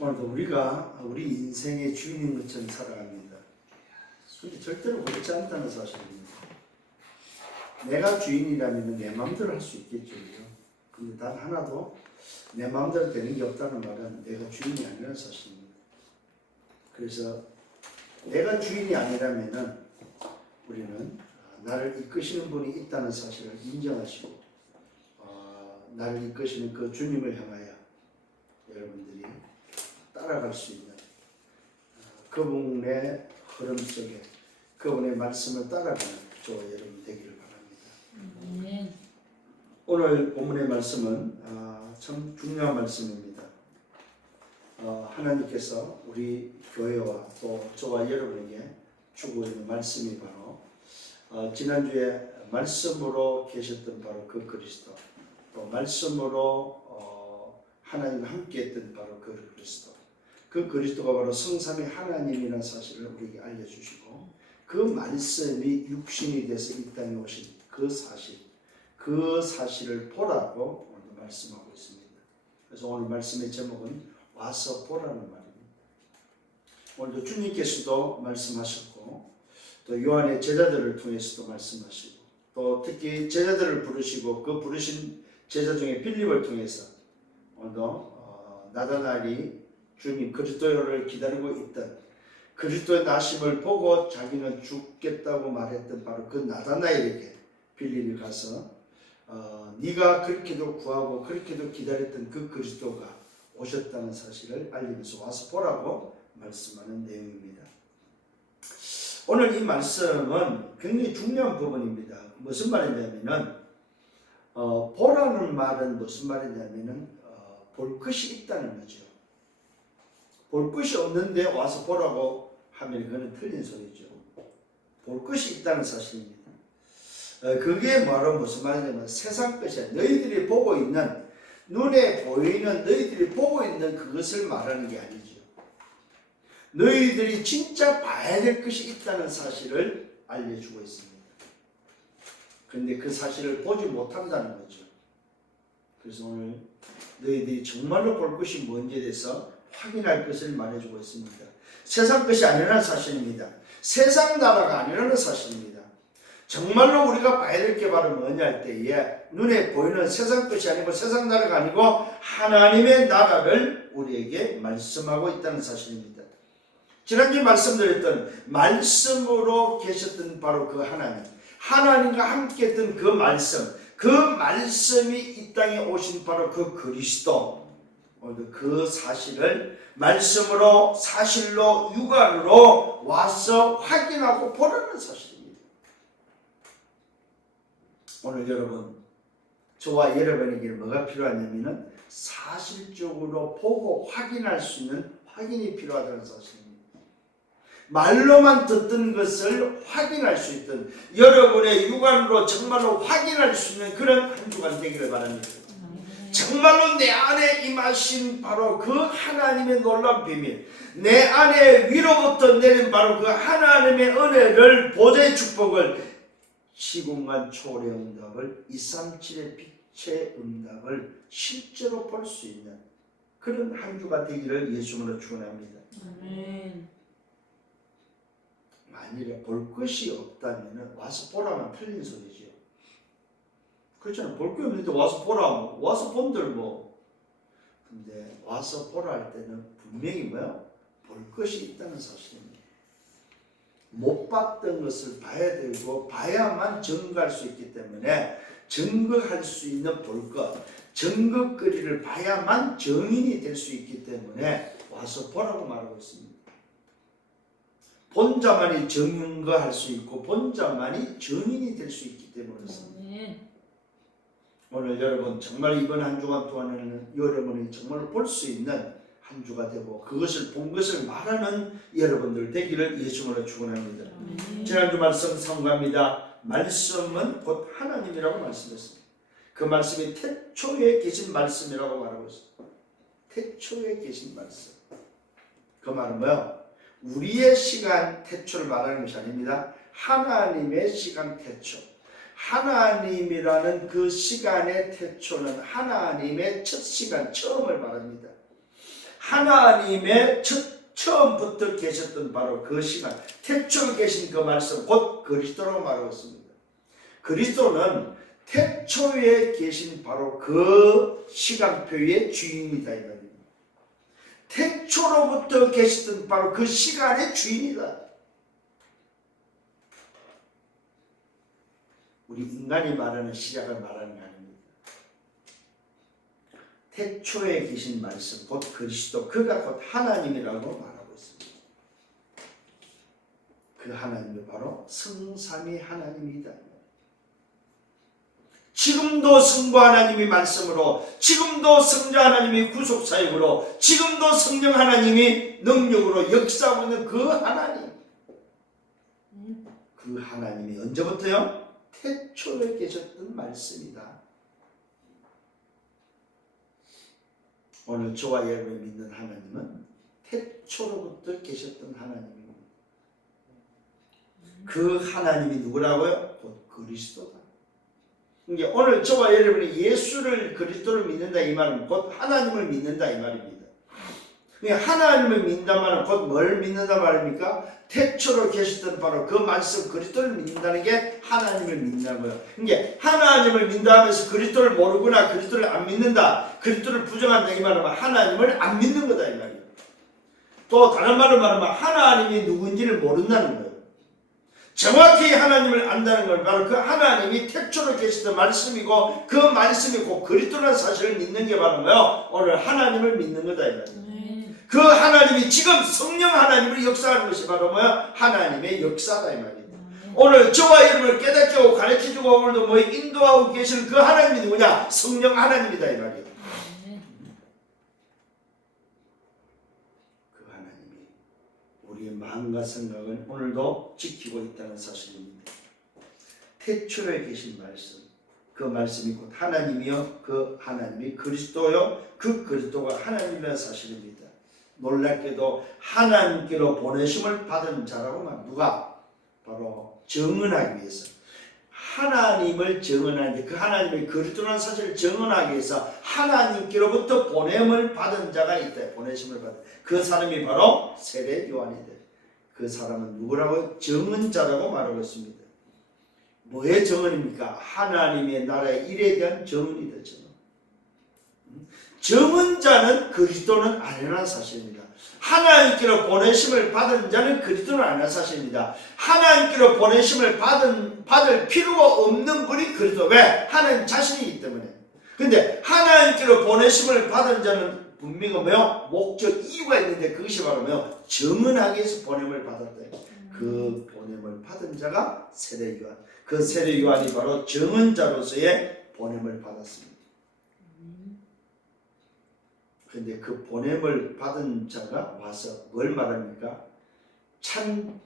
오늘도 우리가 우리 인생의 주인인 것처럼 살아갑니다. 근데 절대로 그렇지 않다는 사실입니다. 내가 주인이라면 내 마음대로 할 수 있겠죠. 근데 단 하나도 내 마음대로 되는 게 없다는 말은 내가 주인이 아니라는 사실입니다. 그래서 내가 주인이 아니라면 우리는 나를 이끄시는 분이 있다는 사실을 인정하시고 나를 이끄시는 그 주님을 향하여 여러분들이 따라갈 수 있는 그분의 흐름 속에 그분의 말씀을 따라가는 저와 여러분 되기를 바랍니다. 오늘 본문의 말씀은 참 중요한 말씀입니다. 하나님께서 우리 교회와 또 저와 여러분에게 주고 있는 말씀이 바로 지난주에 말씀으로 계셨던 바로 그 그리스도, 또 말씀으로 하나님과 함께했던 바로 그 그리스도, 그 그리스도가 바로 성삼위 하나님이라는 사실을 우리에게 알려주시고 그 말씀이 육신이 돼서 이 땅에 오신 그 사실을 보라고 오늘 말씀하고 있습니다. 그래서 오늘 말씀의 제목은 와서 보라는 말입니다. 오늘도 주님께서도 말씀하셨고 또 요한의 제자들을 통해서도 말씀하시고 또 특히 제자들을 부르시고 그 부르신 제자 중에 빌립을 통해서 오늘도 나다나엘이 주님 그리스도를 기다리고 있던 그리스도의 나심을 보고 자기는 죽겠다고 말했던 바로 그 나다나엘에게 빌립이 가서 네가 그렇게도 구하고 그렇게도 기다렸던 그 그리스도가 오셨다는 사실을 알리면서 와서 보라고 말씀하는 내용입니다. 오늘 이 말씀은 굉장히 중요한 부분입니다. 무슨 말이냐면은 보라는 말은 무슨 말이냐면은 볼 것이 있다는 거죠. 볼 것이 없는데 와서 보라고 하면 그거는 틀린 소리죠. 볼 것이 있다는 사실입니다. 그게 바로 무슨 말이냐면 세상 것이야. 너희들이 보고 있는 눈에 보이는 너희들이 보고 있는 그것을 말하는 게 아니죠. 너희들이 진짜 봐야 될 것이 있다는 사실을 알려주고 있습니다. 그런데 그 사실을 보지 못한다는 거죠. 그래서 오늘 너희들이 정말로 볼 것이 뭔지에 대해서 확인할 것을 말해주고 있습니다. 세상 것이 아니라는 사실입니다. 세상 나라가 아니라는 사실입니다. 정말로 우리가 봐야 될 게 바로 뭐냐 할 때에 눈에 보이는 세상 것이 아니고 세상 나라가 아니고 하나님의 나라를 우리에게 말씀하고 있다는 사실입니다. 지난주에 말씀드렸던 말씀으로 계셨던 바로 그 하나님과 함께 했던 그 말씀이 이 땅에 오신 바로 그 그리스도, 그 사실을 말씀으로 사실로 육안으로 와서 확인하고 보라는 사실입니다. 오늘 여러분, 저와 여러분에게 뭐가 필요하냐면은 사실적으로 보고 확인할 수 있는 확인이 필요하다는 사실입니다. 말로만 듣던 것을 확인할 수 있던 여러분의 육안으로 정말로 확인할 수 있는 그런 한 주간 되기를 바랍니다. 정말로 내 안에 임하신 바로 그 하나님의 놀라운 비밀, 내 안에 위로부터 내린 바로 그 하나님의 은혜를, 보좌의 축복을, 시공간 초월의 응답을, 237의 빛의 응답을 실제로 볼 수 있는 그런 한 주가 되기를 예수님으로 축원합니다. 만일에 볼 것이 없다면 와서 보라면 틀린 소리죠. 그렇잖아요. 볼 게 없는데 와서 보라, 와서 본들 뭐. 근데 와서 보라 할 때는 분명히 뭐야? 볼 것이 있다는 사실입니다. 못 봤던 것을 봐야 되고 봐야만 증거할 수 있기 때문에 증거할 수 있는 볼 것, 증거거리를 봐야만 증인이 될 수 있기 때문에 와서 보라고 말하고 있습니다. 본 자만이 증거할 수 있고 본 자만이 증인이 될 수 있기 때문에 그렇습니다. 오늘 여러분 정말 이번 한 주간 동안에는 여러분이 정말 볼 수 있는 한 주가 되고 그것을 본 것을 말하는 여러분들 되기를 예수님으로 축원합니다. 지난주 말씀 상고합니다. 말씀은 곧 하나님이라고 말씀했습니다. 그 말씀이 태초에 계신 말씀이라고 말하고 있습니다. 태초에 계신 말씀. 그 말은 뭐요? 우리의 시간 태초를 말하는 것이 아닙니다. 하나님의 시간 태초. 하나님이라는 그 시간의 태초는 하나님의 첫 시간, 처음을 말합니다. 하나님의 처음부터 계셨던 바로 그 시간, 태초에 계신 그 말씀, 곧 그리스도라고 말하고 있습니다. 그리스도는 태초에 계신 바로 그 시간표의 주인이다 이 말입니다. 태초로부터 계시던 바로 그 시간의 주인이다. 우리 인간이 말하는 시작을 말하는 게 아닙니다. 태초에 계신 말씀, 곧 그리스도, 그가 곧 하나님이라고 말하고 있습니다. 그 하나님이 바로 성삼위 하나님이다. 지금도 성부 하나님이 말씀으로, 지금도 성자 하나님이 구속사역으로, 지금도 성령 하나님이 능력으로 역사하고 있는 그 하나님. 그 하나님이 언제부터요? 태초에 계셨던 말씀이다. 오늘 저와 여러분이 믿는 하나님은 태초로부터 계셨던 하나님입니다. 그 하나님이 누구라고요? 곧 그리스도다. 그러니까 오늘 저와 여러분이 예수를 그리스도를 믿는다 이 말은 곧 하나님을 믿는다 이 말입니다. 그러니까 하나님을 믿는다 말은 곧 뭘 믿는다 말입니까? 태초로 계셨던 바로 그 말씀 그리스도를 믿는다는 게 하나님을 믿는다는 거예요. 그러니까 하나님을 믿는다 하면서 그리스도를 모르거나 그리스도를 안 믿는다, 그리스도를 부정한다 이 말은 하나님을 안 믿는 거다 이 말이에요. 또 다른 말로 말하면 하나님이 누군지를 모른다는 거예요. 정확히 하나님을 안다는 걸 바로 그 하나님이 태초로 계시던 말씀이고 그 말씀이 곧 그리스도라는 사실을 믿는 게 바로 뭐예요? 오늘 하나님을 믿는 거다 이 말이에요. 그 하나님이 지금 성령 하나님을 역사하는 것이 바로 뭐야? 하나님의 역사다 이 말입니다. 오늘 저와 여러분을 깨닫게 가르쳐주고 오늘도 뭐 인도하고 계시는 그 하나님이 누구냐? 성령 하나님이다 이 말이에요. 그 하나님이 우리의 마음과 생각을 오늘도 지키고 있다는 사실입니다. 태초에 계신 말씀, 그 말씀이 곧 하나님이요, 그 하나님이 그리스도요, 그 그리스도가 하나님이라는 사실입니다. 놀랍게도 하나님께로 보내심을 받은 자라고 말. 누가? 바로 증언하기 위해서. 하나님을 증언하는데 그 하나님의 그리스도라는 사실을 증언하기 위해서 하나님께로부터 보냄을 받은 자가 있다. 보내심을 받은. 그 사람이 바로 세례 요한이다. 그 사람은 누구라고? 증언자라고 말하고 있습니다. 뭐의 증언입니까? 하나님의 나라의 일에 대한 증언이다. 증언. 증언자는 그리스도는 아니라는 사실입니다. 하나님께로 보내심을 받은 자는 그리스도는 아니라는 사실입니다. 하나님께로 보내심을 받을 필요가 없는 분이 그리스도. 왜? 하나님 자신이기 때문에. 근데 하나님께로 보내심을 받은 자는 분명히 뭐요? 목적 이유가 있는데 그것이 바로 뭐요? 증언하기 위해서 보냄을 받았다. 그 보냄을 받은 자가 세례 요한. 그 세례 요한이 바로 증언자로서의 보냄을 받았습니다. 그런데 그 보냄을 받은 자가 와서 뭘 말합니까? 참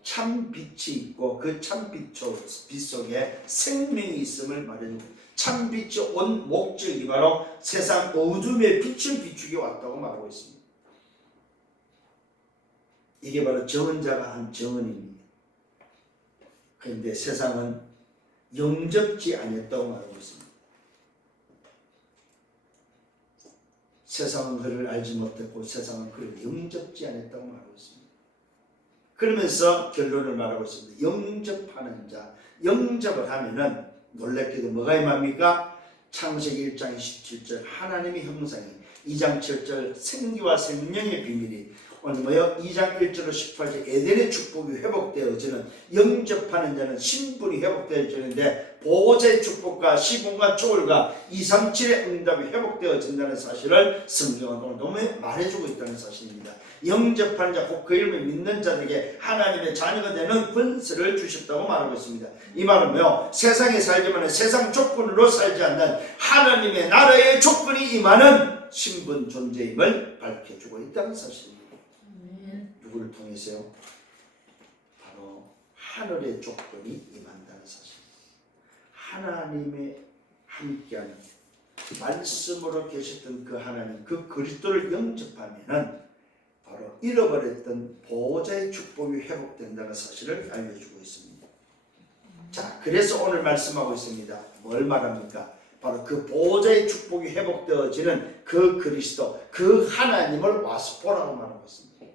빛이 있고 그 참 빛 속에 생명이 있음을 말해주고, 참 빛이 온 목적이 바로 세상 어둠의 빛을 비추게 왔다고 말하고 있습니다. 이게 바로 증언자가 한 증언입니다. 그런데 세상은 영접지 아니었다고 말하고 있습니다. 세상은 그를 알지 못했고 세상은 그를 영접지 않았다고 말하고 있습니다. 그러면서 결론을 말하고 있습니다. 영접하는 자, 영접을 하면은 놀랍게도 뭐가 임합니까? 창세기 1장 17절 하나님의 형상이, 2장 7절 생기와 생명의 비밀이, 오늘 뭐요? 2장 1절로 18절 에덴의 축복이 회복되어지는, 영접하는 자는 신분이 회복되어지는데 보호자의 축복과 시공간 초월과 237의 응답이 회복되어진다는 사실을 성경은 오늘 너무 말해주고 있다는 사실입니다. 영접하는 자, 곧 그 이름을 믿는 자들에게 하나님의 자녀가 되는 권세를 주셨다고 말하고 있습니다. 이 말은 뭐요? 세상에 살지만 세상 조건으로 살지 않는 하나님의 나라의 조건이 임하는 신분 존재임을 밝혀주고 있다는 사실입니다. 누구를 통해서요? 바로 하늘의 조건이 임한다는 사실. 하나님의 함께하는 말씀으로 계셨던 그 하나님, 그 그리스도를 영접하면은 바로 잃어버렸던 보호자의 축복이 회복된다는 사실을 알려주고 있습니다. 자, 그래서 오늘 말씀하고 있습니다. 뭘 말합니까? 바로 그 보호자의 축복이 회복되어지는 그 그리스도, 그 하나님을 와서 보라고 말하고 있습니다.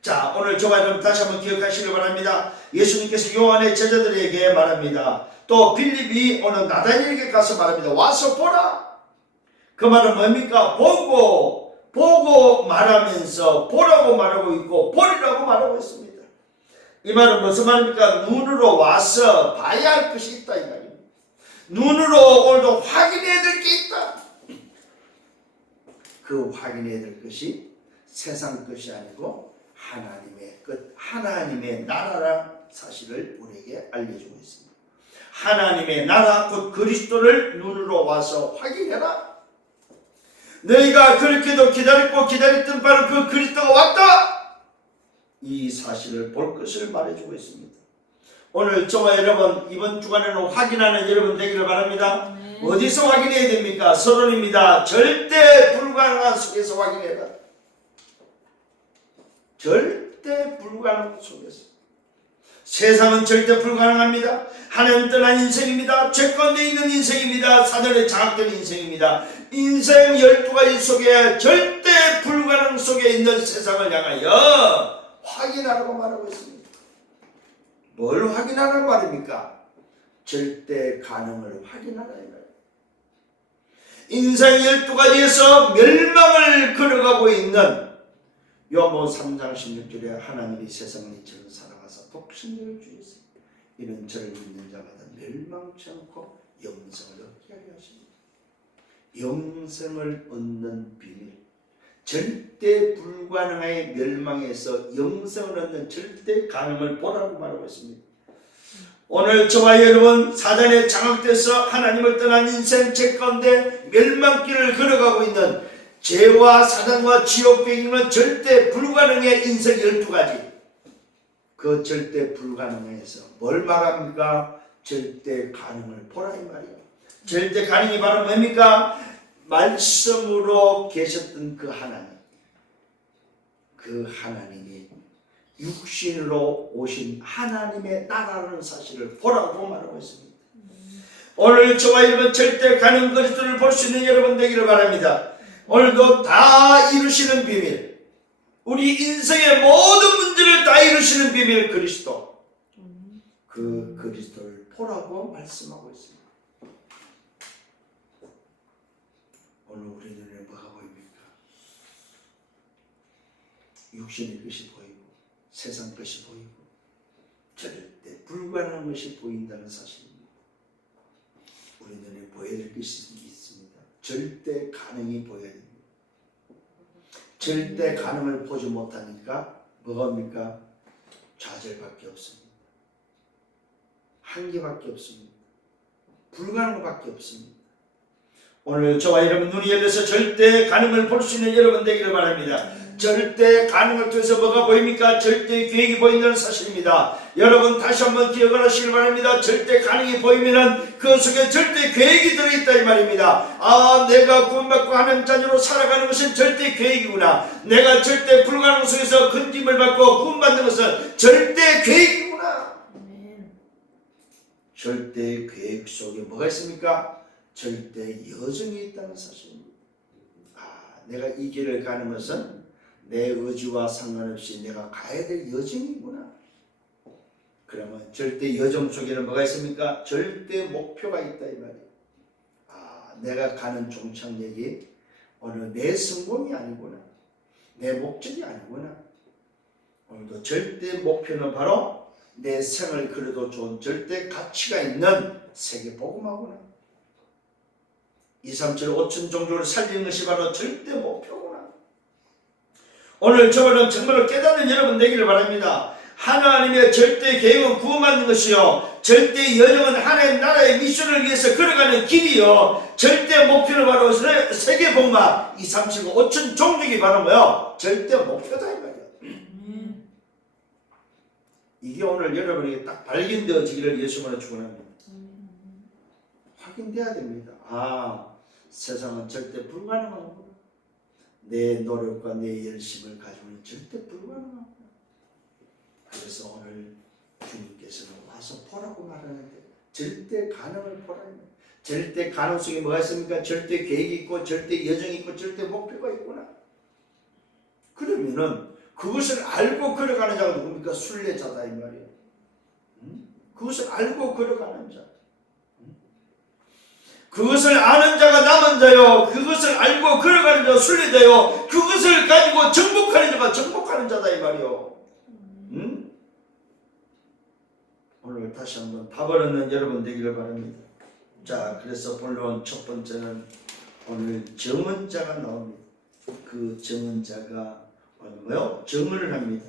자, 오늘 저와 여러분 다시 한번 기억하시길 바랍니다. 예수님께서 요한의 제자들에게 말합니다. 또 빌립이 오늘 나다니엘에게 가서 말합니다. 와서 보라. 그 말은 뭡니까? 보고 말하면서 보라고 말하고 있고 보리라고 말하고 있습니다. 이 말은 무슨 말입니까? 눈으로 와서 봐야 할 것이 있다 이 말입니다. 눈으로 오늘도 확인해야 될 게 있다. 그 확인해야 될 것이 세상 것이 아니고 하나님의 끝, 하나님의 나라라는 사실을 우리에게 알려주고 있습니다. 하나님의 나라 곧 그리스도를 눈으로 와서 확인해라. 너희가 그렇게도 기다렸고 기다렸던 바로 그 그리스도가 왔다. 이 사실을 볼 것을 말해주고 있습니다. 오늘 저와 여러분 이번 주간에는 확인하는 여러분 되기를 바랍니다. 어디서 확인해야 됩니까? 서론입니다. 절대 불가능한 속에서 확인해라. 절대 불가능한 속에서. 세상은 절대 불가능합니다. 하나님 떠난 인생입니다. 죄 가운데 있는 인생입니다. 사단에 장악된 인생입니다. 인생 12가지 속에 절대 불가능 속에 있는 세상을 향하여 확인하라고 말하고 있습니다. 뭘 확인하라는 말입니까? 절대 가능을 확인하라. 인생 12가지에서 멸망을 걸어가고 있는 요한복음 3장 16절에 하나님이 세상을 이처럼 사랑하사 독생자를 주셨으니 이는 저를 믿는 자마다 멸망치 않고 영생을 얻게 하려 하십니다. 영생을 얻는 비밀, 절대 불가능의 멸망에서 영생을 얻는 절대 가능을 보라고 말하고 있습니다. 오늘 저와 여러분 사단에 장악돼서 하나님을 떠난 인생 죄 가운데 멸망길을 걸어가고 있는 죄와 사단과 지옥 배경은 절대 불가능의 인생 12가지. 그 절대 불가능에서 뭘 말합니까? 절대 가능을 보라 이 말이에요. 절대 가능이 바로 뭡니까? 말씀으로 계셨던 그 하나님. 그 하나님이 육신으로 오신 하나님의 나라라는 사실을 보라고 말하고 있습니다. 오늘 저와 여러분 절대 가능 그리스도를 볼 수 있는 여러분 되기를 바랍니다. 오늘도 다 이루시는 비밀, 우리 인생의 모든 문제를 다 이루시는 비밀 그리스도, 그 그리스도를 보라고 말씀하고 있습니다. 오늘 우리 눈에 뭐가 보입니까? 육신의 것이 보이고 세상 것이 보이고 절대 불가능한 것이 보인다는 사실입니다. 우리 눈에 보여야 될 것이 있습니다. 절대 가능이 보여야 됩니다. 절대 가능을 보지 못하니까 뭐가 옵니까? 좌절밖에 없습니다. 한계밖에 없습니다. 불가능밖에 없습니다. 오늘 저와 여러분 눈이 열려서 절대 가능을 볼 수 있는 여러분 되기를 바랍니다. 절대 가능을 통해서 뭐가 보입니까? 절대 계획이 보인다는 사실입니다. 여러분 다시 한번 기억을 하시길 바랍니다. 절대 가능이 보이면은 그 속에 절대 계획이 들어있다 이 말입니다. 아, 내가 구원받고 하나님 자녀로 살아가는 것은 절대 계획이구나. 내가 절대 불가능 속에서 건짐을 받고 구원받는 것은 절대 계획이구나. 절대 계획 속에 뭐가 있습니까? 절대 여정이 있다는 사실입니다. 아, 내가 이 길을 가는 것은 내 의지와 상관없이 내가 가야 될 여정이구나. 그러면 절대 여정 속에는 뭐가 있습니까? 절대 목표가 있다 이 말이에요. 아, 내가 가는 종착역이 오늘 내 성공이 아니구나. 내 목적이 아니구나. 오늘도 절대 목표는 바로 내 생을 그래도 좋은 절대 가치가 있는 세계 복음하구나. 2, 3, 7, 5천 종족을 살리는 것이 바로 절대 목표구나. 오늘 저는 정말로 깨닫는 여러분 되기를 바랍니다. 하나님의 절대 계획은 구원받는 것이요, 절대 여정은 하나님 나라의 미션을 위해서 걸어가는 길이요, 절대 목표는 바로 세계 복마 2, 3, 7, 5천 종족이 바로 뭐요? 절대 목표다 이 말이에요. 이게 오늘 여러분에게 딱 발견되어지기를 예수님으로 축원합니다. 확인돼야 됩니다. 아, 세상은 절대 불가능하구나. 내 노력과 내 열심을 가지고는 절대 불가능하구나. 그래서 오늘 주님께서는 와서 보라고 말하는데 절대 가능을 보라. 절대 가능성이 뭐가 있습니까? 절대 계획이 있고 절대 여정이 있고 절대 목표가 있구나. 그러면은 그것을 알고 걸어가는 자가 누굽니까? 순례자다 이 말이에요. 그것을 알고 걸어가는 자. 그것을 아는 자가 남은 자요. 그것을 알고 걸어가는 자가 순례자요. 그것을 가지고 정복하는 자가 정복하는 자다 이 말이요. 오늘 다시 한번 답을 얻는 여러분 되기를 바랍니다. 자, 그래서 본론 첫 번째는 오늘 정언자가 나옵니다. 그 정언자가 오늘 뭐요? 정언을 합니다.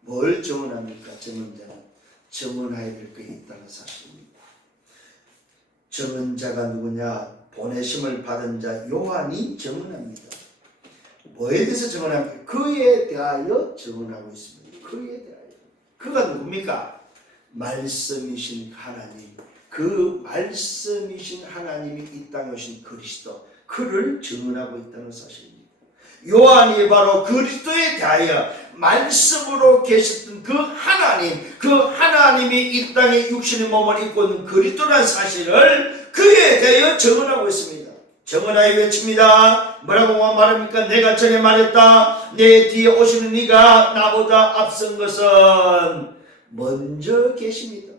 뭘 정언합니까? 정언자는 정언해야 될 것이 있다는 사실입니다. 정언자가 누구냐? 보내심을 받은 자 요한이 정언합니다. 뭐에 대해서 정언합니까? 그에 대하여 정언하고 있습니다. 그에 대하여. 그가 누굽니까? 말씀이신 하나님. 그 말씀이신 하나님이 이 땅에 오신 그리스도. 그를 정언하고 있다는 사실입니다. 요한이 바로 그리스도에 대하여 말씀으로 계셨던 그 하나님, 그 하나님이 이 땅에 육신의 몸을 입고 있는 그리스도라는 사실을 그에 대하여 정언하고 있습니다. 정언하여 외칩니다. 뭐라고 말합니까? 내가 전에 말했다. 내 뒤에 오시는 이가 나보다 앞선 것은 먼저 계십니다.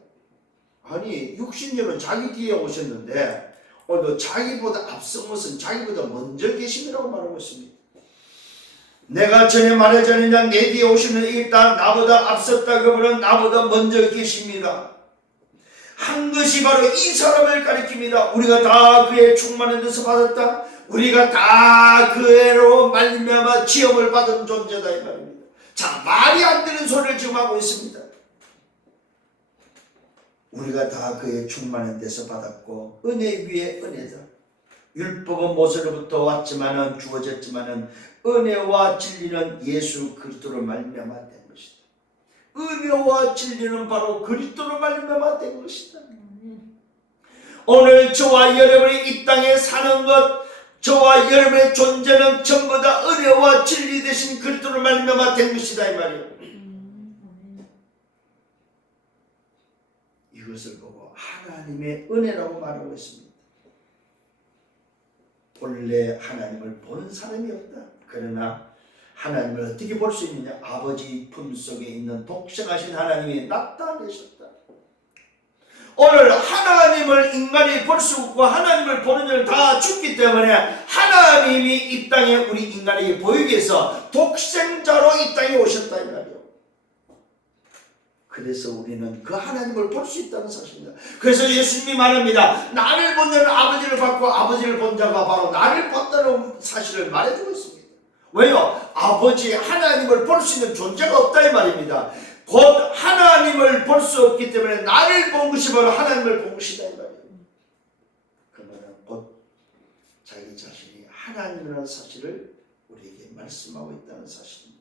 아니 육신녀는 자기 뒤에 오셨는데 오늘도 자기보다 앞선 것은 자기보다 먼저 계심이라고 말하고 있습니다. 내가 전에 말하지 않느냐 내 뒤에 오시는 일단 나보다 앞섰다 그분은 나보다 먼저 계십니다. 한 것이 바로 이 사람을 가리킵니다. 우리가 다 그의 충만한 데서 받았다. 우리가 다 그애로 말미암아 지음을 받은 존재다 이 말입니다. 자, 말이 안 되는 소리를 지금 하고 있습니다. 우리가 다 그의 충만한 데서 받았고 은혜 위에 은혜다. 율법은 모세로부터 왔지만은 주어졌지만은 은혜와 진리는 예수 그리스도로 말미암아 된 것이다. 은혜와 진리는 바로 그리스도로 말미암아 된 것이다. 오늘 저와 여러분이 이 땅에 사는 것, 저와 여러분의 존재는 전부 다 은혜와 진리 되신 그리스도로 말미암아 된 것이다 이 말이에요. 이것을 보고 하나님의 은혜라고 말하고 있습니다. 본래 하나님을 본 사람이 없다. 그러나 하나님을 어떻게 볼 수 있느냐? 아버지 품속에 있는 독생하신 하나님이 나타내셨다. 오늘 하나님을 인간이 볼 수 없고 하나님을 보는 자는 다 죽기 때문에 하나님이 이 땅에 우리 인간에게 보이기 위해서 독생자로 이 땅에 오셨다 이 말이에요. 그래서 우리는 그 하나님을 볼 수 있다는 사실입니다. 그래서 예수님이 말합니다. 나를 본 자는 아버지를 봤고 아버지를 본 자가 바로 나를 봤다는 사실을 말해주고 있습니다. 왜요? 아버지 하나님을 볼 수 있는 존재가 없다 이 말입니다. 곧 하나님을 볼 수 없기 때문에 나를 본 것이 바로 하나님을 본 것이다 이 말이에요. 그 말은 곧 자기 자신이 하나님이라는 사실을 우리에게 말씀하고 있다는 사실입니다.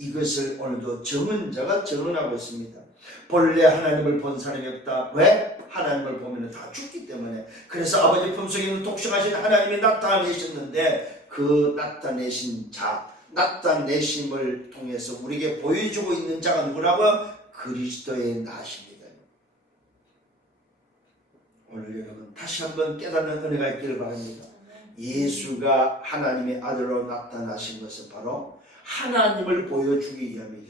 이것을 오늘도 정언자가 정언하고 있습니다. 본래 하나님을 본 사람이 없다. 왜? 하나님을 보면 다 죽기 때문에. 그래서 아버지 품속에 있는 독생하신 하나님이 나타내셨는데 그 나타내신 자, 나타내심을 통해서 우리에게 보여주고 있는 자가 누구라고요? 그리스도의 나십니다. 오늘 여러분 다시 한번 깨닫는 은혜가 있기를 바랍니다. 예수가 하나님의 아들로 나타나신 것은 바로 하나님을 보여주기 위함이에요.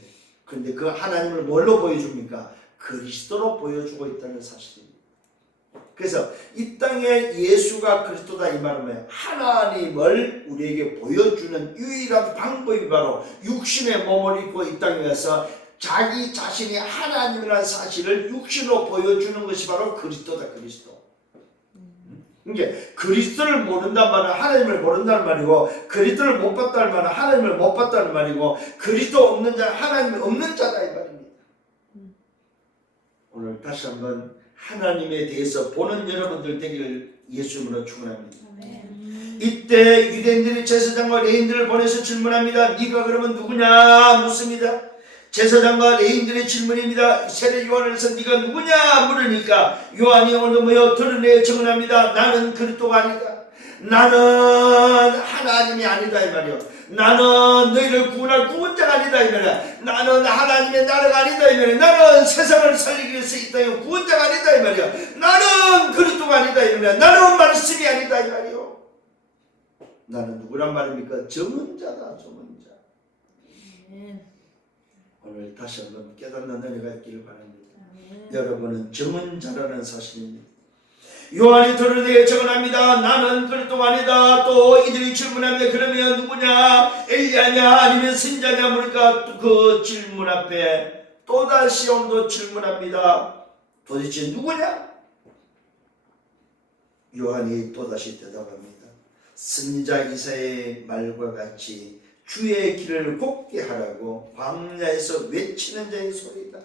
그런데 그 하나님을 뭘로 보여줍니까? 그리스도로 보여주고 있다는 사실입니다. 그래서 이 땅에 예수가 그리스도다 이 말은 뭐예요? 하나님을 우리에게 보여주는 유일한 방법이 바로 육신의 몸을 입고 이 땅에 와서 자기 자신이 하나님이라는 사실을 육신으로 보여주는 것이 바로 그리스도다. 그리스도. 이게 그리스도를 모른단 말은 하나님을 모른다는 말이고, 그리스도를 못 봤다는 말은 하나님을 못 봤다는 말이고, 그리스도 없는 자는 하나님이 없는 자다 이 말입니다. 오늘 다시 한번 하나님에 대해서 보는 여러분들 되기를 예수님으로 축원합니다. 이때 유대인들이 제사장과 레위인들을 보내서 질문합니다. 네가 그러면 누구냐 묻습니다. 제사장과 레위인들의 질문입니다. 세례 요한에서 네가 누구냐 물으니까 요한이 오늘 모여 드러내 정언합니다. 나는 그리스도가 아니다. 나는 하나님이 아니다 이 말이요. 나는 너희를 구원할 구원자가 아니다 이 말이야. 나는 하나님의 나라가 아니다 이 말이야. 나는 세상을 살리기 위해서 이 땅에 구원자가 아니다 이 말이야. 나는 그리스도가 아니다 이 말이야. 나는 말씀이 아니다 이 말이요. 나는 누구란 말입니까? 정은자다, 정은자. 오늘 다시 한번 깨닫는 은혜가 있기를 바랍니다. 여러분은 정은자라는 사실입니다. 요한이 드러내게 증언합니다. 나는 그리스도가 아니다. 또 이들이 질문합니다. 그러면 누구냐? 엘리야냐? 아니면 선지자냐? 물으니까 그 질문 앞에 또다시 오늘도 질문합니다. 도대체 누구냐? 요한이 또다시 대답합니다. 선지자 이사야의 말과 같이 주의 길을 곱게 하라고 광야에서 외치는 자의 소리다.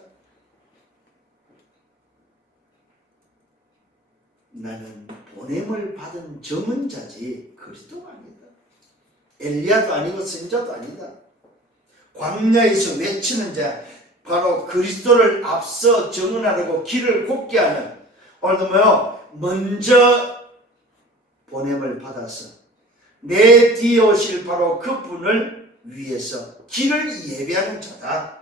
나는 보냄을 받은 정은자지 그리스도가 아니다. 엘리야도 아니고 선지자도 아니다. 광야에서 외치는 자, 바로 그리스도를 앞서 정은하라고 길을 곱게 하는, 오늘도 먼저 보냄을 받아서 내 뒤에 오실 바로 그분을 위해서 길을 예배하는 자다.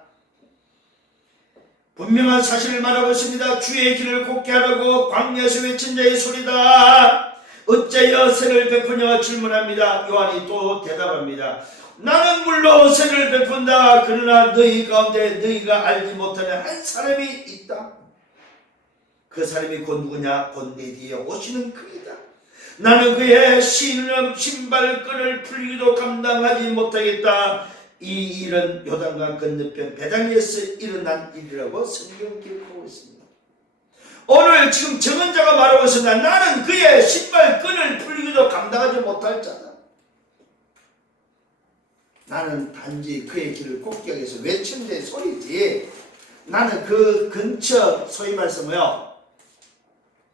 분명한 사실을 말하고 있습니다. 주의 길을 곱게 하라고 광야에서 외친 자의 소리다. 어째여 세를 베푸냐고 질문합니다. 요한이 또 대답합니다. 나는 물론 세를 베푼다. 그러나 너희 가운데 너희가 알지 못하는 한 사람이 있다. 그 사람이 곧 누구냐? 곧 내 뒤에 오시는 그이다. 나는 그의 신발끈을 풀기도 감당하지 못하겠다. 이 일은 요단강 건너편 베다니에서 일어난 일이라고 성경 기록하고 있습니다. 오늘 지금 정언자가 말하고 있습니다. 나는 그의 신발끈을 풀기도 감당하지 못할 자다. 나는 단지 그의 길을 곱게 하기 위해서 외치는 자의 소리지, 나는 그 근처 소위 말해서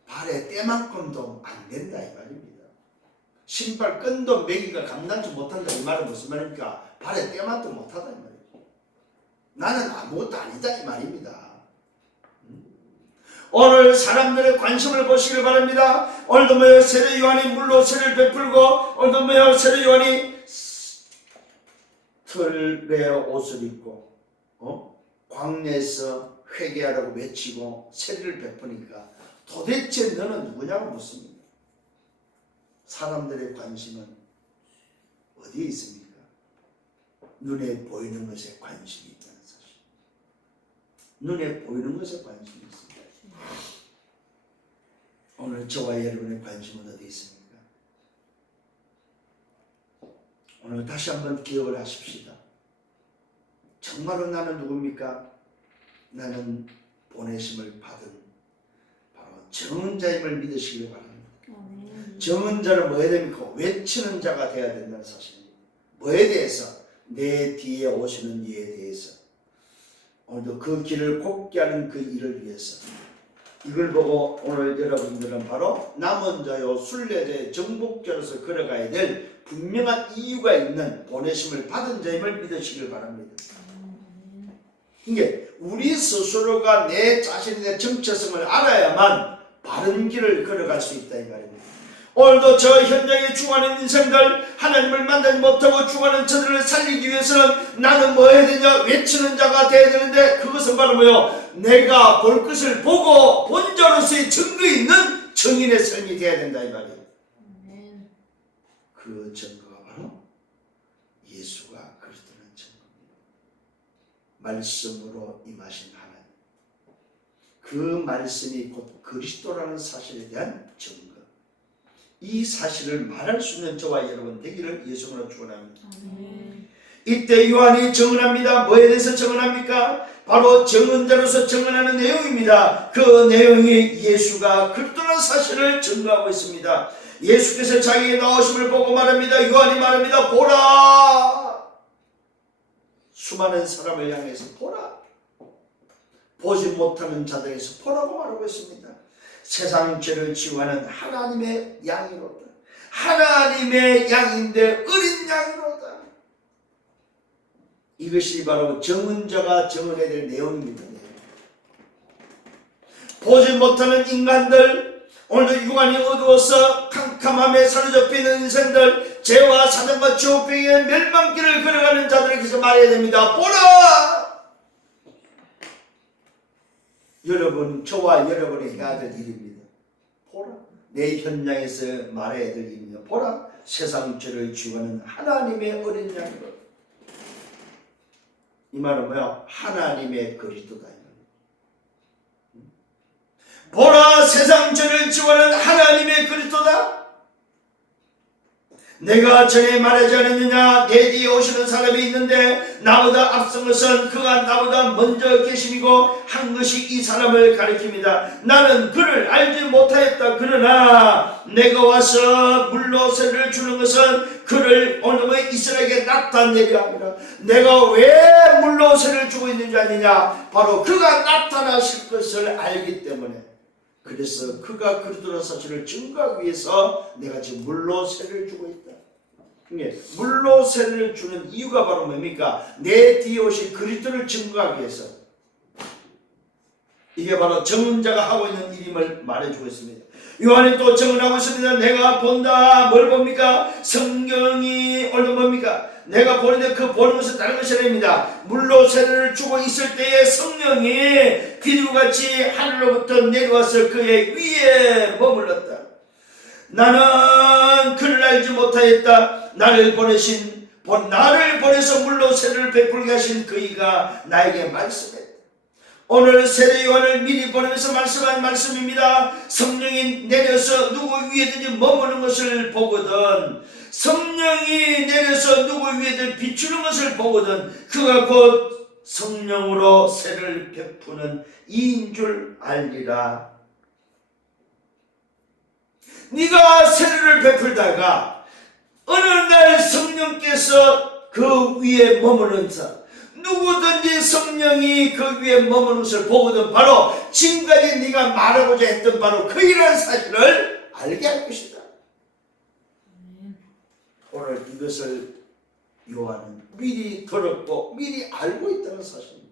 발에 때만큼도 안 된다 이 말입니다. 신발끈도 매기가 감당하지 못한다 이 말은 무슨 말입니까? 발에 때만도 못하다 이 말이에요. 나는 아무것도 아니다 이 말입니다. 오늘 사람들의 관심을 보시길 바랍니다. 오늘도 세례 요한이 물로 세를 베풀고, 오늘도 세례 요한이 털의 옷을 입고 광야에서 회개하라고 외치고 세례를 베푸니까 도대체 너는 누구냐고 묻습니다. 사람들의 관심은 어디에 있습니까? 눈에 보이는 것에 관심이 있다는 사실. 눈에 보이는 것에 관심이 있습니다. 오늘 저와 여러분의 관심은 어디 있습니까? 오늘 다시 한번 기억을 하십시다. 정말로 나는 누굽니까? 나는 보내심을 받은 바로 정은자임을 믿으시길 바랍니다. 정은자는 뭐에 됩니까? 외치는 자가 되어야 된다는 사실입니다. 뭐에 대해서? 내 뒤에 오시는 이에 대해서. 오늘도 그 길을 곱게 하는 그 일을 위해서. 이걸 보고 오늘 여러분들은 바로 남은 자요 순례자의 정복자로서 걸어가야 될 분명한 이유가 있는 보내심을 받은 자임을 믿으시길 바랍니다. 이게 우리 스스로가 내 자신의 내 정체성을 알아야만 바른 길을 걸어갈 수 있다 이 말입니다. 오늘도 저 현장에 죽어가는 인생들, 하나님을 만나지 못하고 죽어가는 저들을 살리기 위해서는 나는 뭐 해야 되냐? 외치는 자가 되어야 되는데, 그것은 바로 내가 볼 것을 보고 본 자로서의 증거 있는 증인의 삶이 되어야 된다 이 말이에요. 그 증거가 바로 예수가 그리스도라는 증거입니다. 말씀으로 임하신 하나님, 그 말씀이 곧 그리스도라는 사실에 대한 증거, 이 사실을 말할 수 있는 저와 여러분 되기를 예수님으로 축원합니다. 이때 요한이 증언합니다. 뭐에 대해서 증언합니까? 바로 증언자로서 증언하는 내용입니다. 그 내용이 예수가 그리스도라는 사실을 증거하고 있습니다. 예수께서 자기의 나오심을 보고 말합니다. 요한이 말합니다. 보라! 수많은 사람을 향해서 보라! 보지 못하는 자들에서 보라고 말하고 있습니다. 세상 죄를 지우하는 하나님의 양이로다. 하나님의 양인데 어린 양이로다. 이것이 바로 증언자가 증언해야 될 내용입니다. 보지 못하는 인간들, 오늘도 육안이 어두워서 캄캄함에 사로잡힌 인생들, 죄와 사단과 지옥병의 멸망길을 걸어가는 자들에게서 말해야 됩니다. 보라! 여러분, 저와 여러분이 해야 될 일입니다. 보라! 내 현장에서 말해야 될 일입니다. 보라! 세상 죄를 지우는 하나님의 어린 양이로. 이 말은 뭐야? 하나님의 그리스도다. 보라, 세상 죄를 지우는 하나님의 그리스도다. 내가 전에 말하지 않았느냐? 내 뒤에 오시는 사람이 있는데 나보다 앞선 것은 그가 나보다 먼저 계심이고 한 것이 이 사람을 가리킵니다. 나는 그를 알지 못하였다. 그러나 내가 와서 물로 세를 주는 것은 그를 오늘의 이스라엘에게 나타내려 합니다. 내가 왜 물로 세를 주고 있는지 아느냐? 바로 그가 나타나실 것을 알기 때문에. 그래서 그가 그리스도라는 사실을 증거하기 위해서 내가 지금 물로 세를 주고 있다. 물로 세를 주는 이유가 바로 뭡니까? 내 뒤에 오신 그리스도를 증거하기 위해서. 이게 바로 증언자가 하고 있는 일임을 말해주고 있습니다. 요한이 또 증언하고 있습니다. 내가 본다. 뭘 봅니까? 성경이 오늘 뭡니까? 내가 보는데 그 보는 것은 다른 것이 아닙니다. 물로 세례를 주고 있을 때에 성령이 비둘기같이 하늘로부터 내려와서 그의 위에 머물렀다. 나는 그를 알지 못하였다. 나를 보내서 물로 세례를 베풀게 하신 그이가 나에게 말씀했다. 오늘 세례 요한을 미리 보내면서 말씀한 말씀입니다. 성령이 내려서 누구 위에든지 머무는 것을 보거든, 성령이 내려서 누구 위에든 비추는 것을 보거든 그가 곧 성령으로 세례를 베푸는 이인 줄 알리라. 네가 세례를 베풀다가 어느 날 성령께서 그 위에 머무는 자, 누구든지 성령이 그 위에 머무는 것을 보거든 바로 지금까지 네가 말하고자 했던 바로 그 일한 사실을 알게 할 것이다. 오늘 이것을 요한은 미리 들었고 미리 알고 있다는 사실입니다.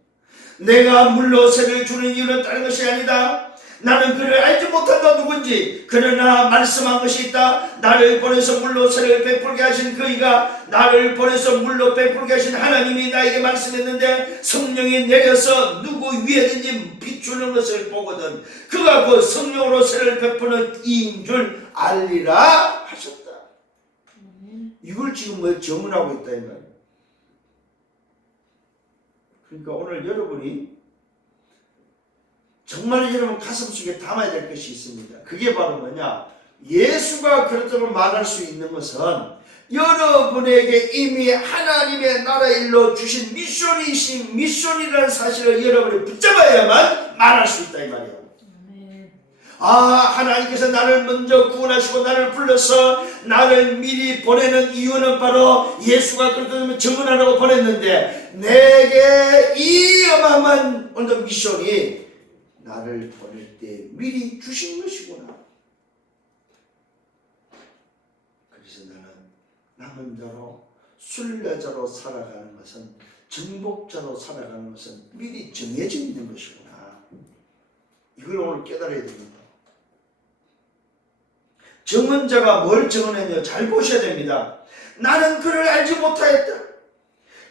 내가 물로 세를 주는 이유는 다른 것이 아니다. 나는 그를 알지 못한다. 누군지. 그러나 말씀한 것이 있다. 나를 보내서 물로 세를 베풀게 하신 그이가, 나를 보내서 물로 베풀게 하신 하나님이 나에게 말씀했는데 성령이 내려서 누구 위에든지 비추는 것을 보거든 그가 그 성령으로 세를 베푸는 이인 줄 알리라 하셨다. 이걸 지금 뭐 증언하고 있다 이 말이에요. 그러니까 오늘 여러분이 정말 여러분 가슴속에 담아야 될 것이 있습니다. 그게 바로 뭐냐? 예수가 그렇다고 말할 수 있는 것은 여러분에게 이미 하나님의 나라 일로 주신 미션이라는 사실을 여러분이 붙잡아야만 말할 수 있다 이 말이에요. 하나님께서 나를 먼저 구원하시고 나를 불러서 나를 미리 보내는 이유는 바로 예수가 그렇다면 증언하라고 보냈는데 내게 이 어마어마한 어떤 미션이 나를 보낼 때 미리 주신 것이구나. 그래서 나는 남은 자로 순례자로 살아가는 것은, 정복자로 살아가는 것은 미리 정해져 있는 것이구나. 이걸 오늘 깨달아야 됩니다. 증언자가 뭘 증언했냐? 잘 보셔야 됩니다. 나는 그를 알지 못하였다.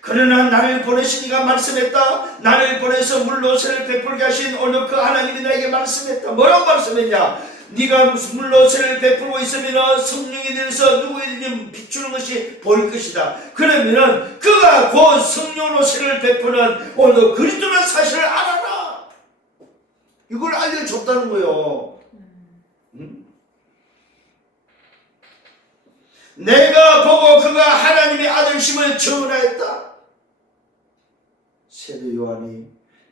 그러나 나를 보내시니가 말씀했다. 나를 보내서 물로 세를 베풀게 하신 오늘 그 하나님이 나에게 말씀했다. 뭐라고 말씀했냐? 네가 물로 세를 베풀고 있으면 성령이 내려서 누구에게 비추는 것이 보일 것이다. 그러면 그가 곧 성령으로 세를 베푸는 오늘 그리스도라는 사실을 알아라. 이걸 알려줬다는 거예요. 내가 보고 그가 하나님의 아들심을 증언하였다. 세례 요한이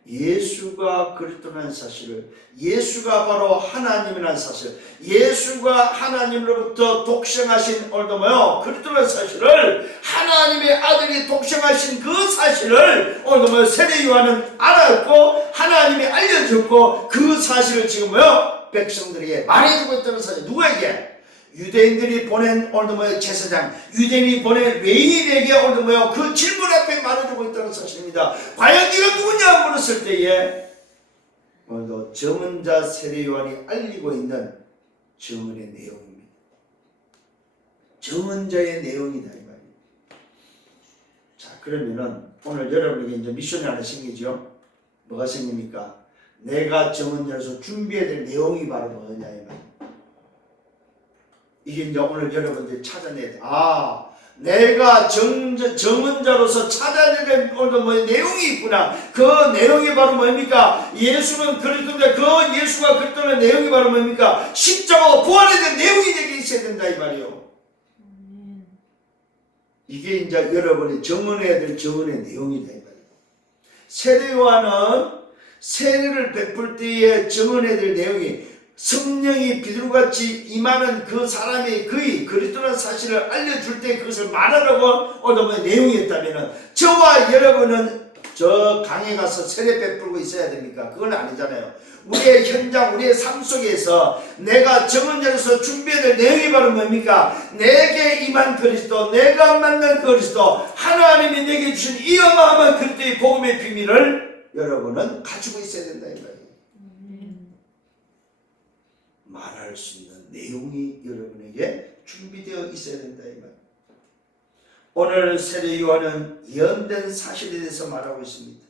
예수가 그리스도라는 사실을, 예수가 바로 하나님이라는 사실, 예수가 하나님으로부터 독생하신 오늘도 뭐요? 그리스도라는 사실을, 하나님의 아들이 독생하신 그 사실을 오늘도 뭐요? 세례 요한은 알았고 하나님이 알려줬고 그 사실을 지금 뭐요? 백성들에게 말해주고 있다는 사실. 누구에게? 유대인들이 보낸 오늘도 뭐요? 제사장, 유대인이 보낸 레위인에게 오늘도 뭐요? 그 질문 앞에 말해주고 있다는 사실입니다. 과연 네가 누구냐 물었을 때에 오늘도 증언자 세례 요한이 알리고 있는 증언의 내용입니다. 정언자의 내용이다 이 말이에요. 자, 그러면은 오늘 여러분에게 이제 미션이 하나 생기죠. 뭐가 생깁니까? 내가 정언자로서 준비해야 될 내용이 바로 뭐냐 이 말이에요. 이게 이제 오늘 여러분들이 찾아내야 돼. 아, 내가 정언자로서 찾아야 될 오늘 뭐 내용이 있구나. 그 내용이 바로 뭡니까? 예수는 그리스도인데 그 예수가 그리스도의 내용이 바로 뭡니까? 십자가와 부활에 대한 내용이 되게 있어야 된다 이 말이에요. 이게 이제 여러분이 정언해야 될 정언의 내용이다 이 말이에요. 세례 요한은 세례를 베풀 때에 정언해야 될 내용이 성령이 비둘같이 임하는 그 사람이 그의 그리스도라는 사실을 알려줄 때 그것을 말하라고 오늘 내용이었다면 저와 여러분은 저 강에 가서 세례 베풀고 있어야 됩니까? 그건 아니잖아요. 우리의 현장, 우리의 삶 속에서 내가 정언자로서 준비해야 될 내용이 바로 뭡니까? 내게 임한 그리스도, 내가 만난 그리스도, 하나님이 내게 주신 이 어마어마한 그리스도의 복음의 비밀을 여러분은 가지고 있어야 된다 이 말이에요. 말할 수 있는 내용이 여러분에게 준비되어 있어야 된다 이 말이에요. 오늘 세례 요한은 예언된 사실에 대해서 말하고 있습니다.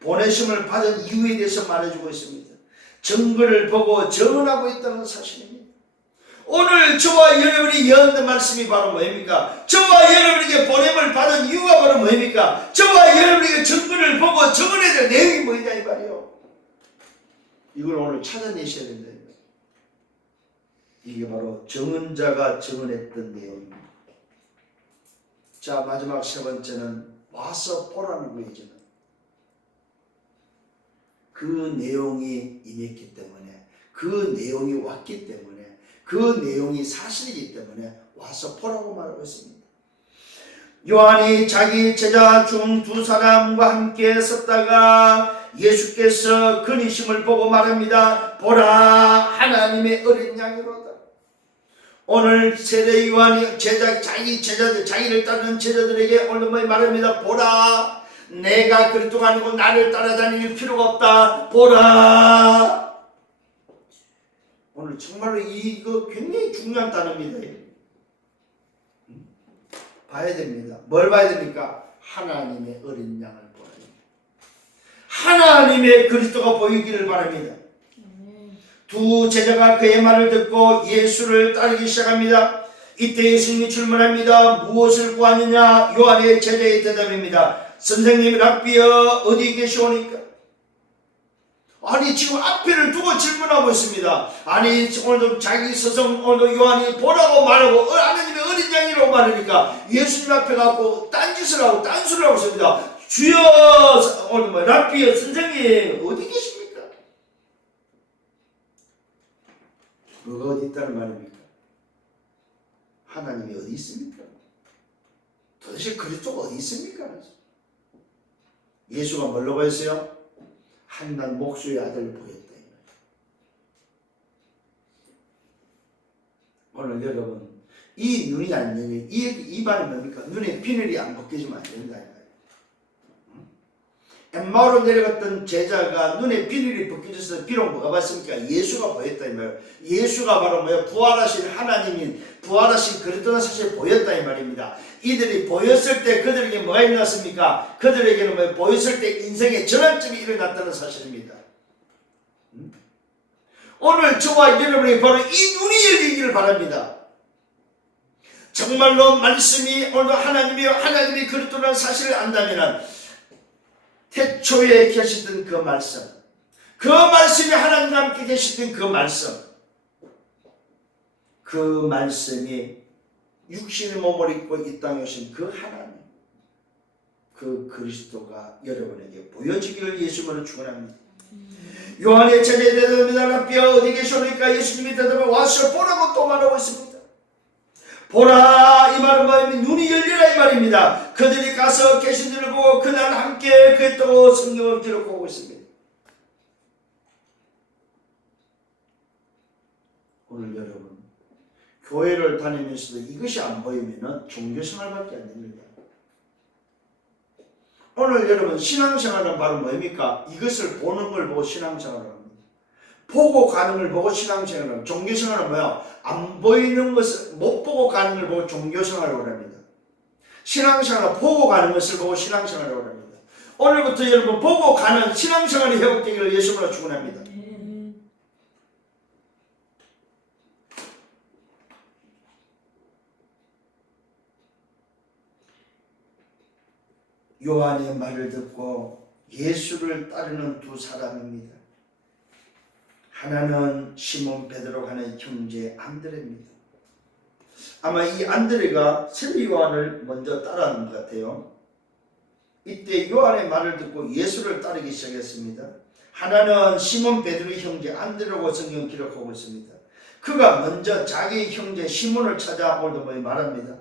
보내심을 받은 이유에 대해서 말해주고 있습니다. 증거를 보고 정언하고 있다는 사실입니다. 오늘 저와 여러분이 예언된 말씀이 바로 뭡니까? 저와 여러분에게 보냄을 받은 이유가 바로 뭡니까? 저와 여러분에게 증거를 보고 정언해야 될 내용이 뭐냐 이 말이에요. 이걸 오늘 찾아내셔야 된다. 이게 바로 정언자가 정언했던 내용입니다. 자, 마지막 세 번째는 와서 보라는 거예요. 그 내용이 임했기 때문에, 그 내용이 왔기 때문에, 그 내용이 사실이기 때문에 와서 보라고 말하고 있습니다. 요한이 자기 제자 중 두 사람과 함께 섰다가 예수께서 그니심을 보고 말합니다. 보라, 하나님의 어린 양이로다. 오늘 세례 요한이 자기 제자들, 자기를 따르는 제자들에게 오늘 뭐 말합니다. 보라, 내가 그리스도가 아니고 나를 따라다닐 필요가 없다. 보라. 오늘 정말로 이거 굉장히 중요한 단어입니다. 봐야 됩니다. 뭘 봐야 됩니까? 하나님의 어린 양을 보아야 됩니다. 하나님의 그리스도가 보이기를 바랍니다. 두 제자가 그의 말을 듣고 예수를 따르기 시작합니다. 이때 예수님이 질문합니다. 무엇을 구하느냐? 요한의 제자의 대답입니다. 선생님, 랍비여, 어디 계시오니까? 아니, 지금 앞에를 두고 질문하고 있습니다. 아니, 오늘도 자기 스승, 오늘도 요한이 보라고 말하고 하나님의 어린 양이라고 말하니까 예수님 앞에 가고 딴짓을 하고 딴소리를 하고 있습니다. 주여, 오늘 뭐 랍비여, 선생님, 어디 계십니까? 뭐가 어디 있다는 말입니까? 하나님이 어디 있습니까? 도대체 그리스도가 어디 있습니까? 예수가 뭘로 보였어요? 한낱 목수의 아들을 보였다. 오늘 여러분, 이 눈이 안 열려, 이 말은 뭡니까? 눈에 비늘이 안 벗겨지면 안 된다. 엠마오로 내려갔던 제자가 눈에 비늘이 벗겨져서 비록 뭐가 봤습니까? 예수가 보였다 이 말이에요. 예수가 바로 뭐예요? 부활하신 하나님인 부활하신 그리스도는 사실 보였다 이 말입니다. 이들이 보였을 때 그들에게 뭐가 일어났습니까? 그들에게는 뭐예요? 보였을 때 인생의 전환점이 일어났다는 사실입니다. 오늘 저와 여러분이 바로 이 눈이 열리기를 바랍니다. 정말로 말씀이 오늘 하나님이 그리스도라는 사실을 안다면 태초에 계시던 그 말씀, 그 말씀이 하나님과 함께 계시던 그 말씀이 육신의 몸을 입고 이 땅에 오신 그 하나님, 그 그리스도가 여러분에게 보여지기를 예수님으로 축원합니다. 요한의 제자에 대답합니다. 랍비여, 어디 계시오니까? 예수님이 대답해 와서 보라고 또 말하고 있습니다. 보라, 이 말은 뭐냐면 눈이 열리라 이 말입니다. 그들이 가서 계신 일을 보고 그날 함께 그랬다고 성경을 기록하고 있습니다. 오늘 여러분, 교회를 다니면서도 이것이 안 보이면 종교생활밖에 안 됩니다. 오늘 여러분, 신앙생활은 바로 뭡니까? 이것을 보는 걸 보고 신앙생활을 합니다. 보고 가는 걸 보고 신앙생활을, 종교생활은 뭐야? 안 보이는 것을 못 보고 가는 걸 보고 종교생활을 합니다. 신앙생활은 보고 가는 것을 보고 신앙생활을 합니다. 오늘부터 여러분 보고 가는 신앙생활이 회복되기를 예수님으로 축원합니다. 요한의 말을 듣고 예수를 따르는 두 사람입니다. 하나는 시몬 베드로가 하는 형제 안드레입니다. 아마 이 안드레가 세례 요한을 먼저 따라하는 것 같아요. 이때 요한의 말을 듣고 예수를 따르기 시작했습니다. 하나는 시몬 베드로의 형제 안드레라고 성경 기록하고 있습니다. 그가 먼저 자기의 형제 시몬을 찾아 오늘 말합니다.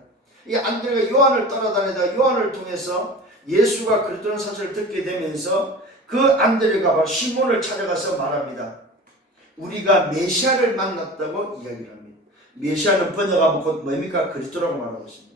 이 안드레가 요한을 따라다니다 요한을 통해서 예수가 그리스도라는 사실을 듣게 되면서 그 안드레가 바로 시몬을 찾아가서 말합니다. 우리가 메시아를 만났다고 이야기를 합니다. 메시아는 번역하면 곧 뭡니까? 그리스도라고 말하고 있습니다.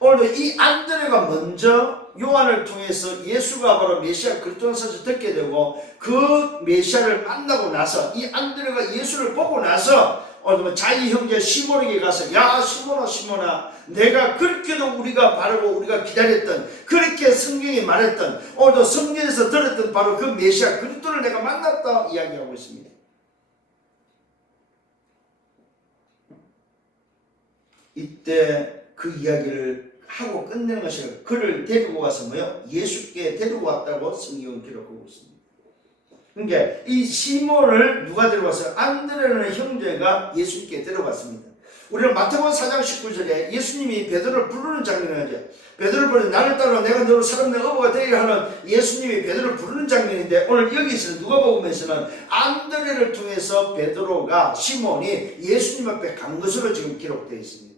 오늘도 이 안드레가 먼저 요한을 통해서 예수가 바로 메시아 그리스도라는 사실을 듣게 되고 그 메시아를 만나고 나서 이 안드레가 예수를 보고 나서 자기 형제 시몬에게 가서 야 시몬아 내가 그렇게도 우리가 바라고 우리가 기다렸던 그렇게 성경에 말했던 오늘도 성경에서 들었던 바로 그 메시아 그리스도를 내가 만났다 이야기하고 있습니다. 이때 그 이야기를 하고 끝내는 것이 그를 데리고 가서 뭐요? 예수께 데리고 왔다고 성경은 기록하고 있습니다. 그러니까 이 시몬을 누가 데려왔어요? 안드레라는 형제가 예수님께 데려왔습니다. 우리는 마태복음 4장 19절에 예수님이 베드로를 부르는 장면을 하죠. 베드로를 부르는 나를 따라 내가 너로 사람들의 어부가 되리라 하는 예수님이 베드로를 부르는 장면인데 오늘 여기서는 누가복음에서는 안드레를 통해서 베드로가 시몬이 예수님 앞에 간 것으로 지금 기록되어 있습니다.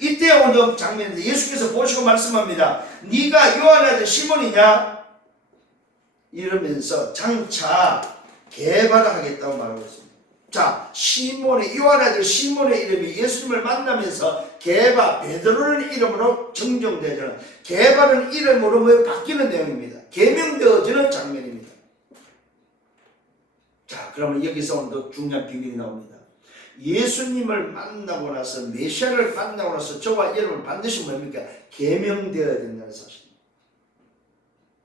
이때 오는 장면인데 예수께서 보시고 말씀합니다. 네가 요한의 아들 시몬이냐? 이러면서 장차 개발을 하겠다고 말하고 있습니다. 자, 요한의 아들 시몬의 이름이 예수님을 만나면서 베드로라는 이름으로 정정되어지는 개발은 이름으로 바뀌는 내용입니다. 계명되어지는 장면입니다. 자, 그러면 여기서 오늘도 중요한 비밀이 나옵니다. 예수님을 만나고 나서 메시아를 만나고 나서 저와 여러분 반드시 뭡니까? 계명되어야 된다는 사실입니다.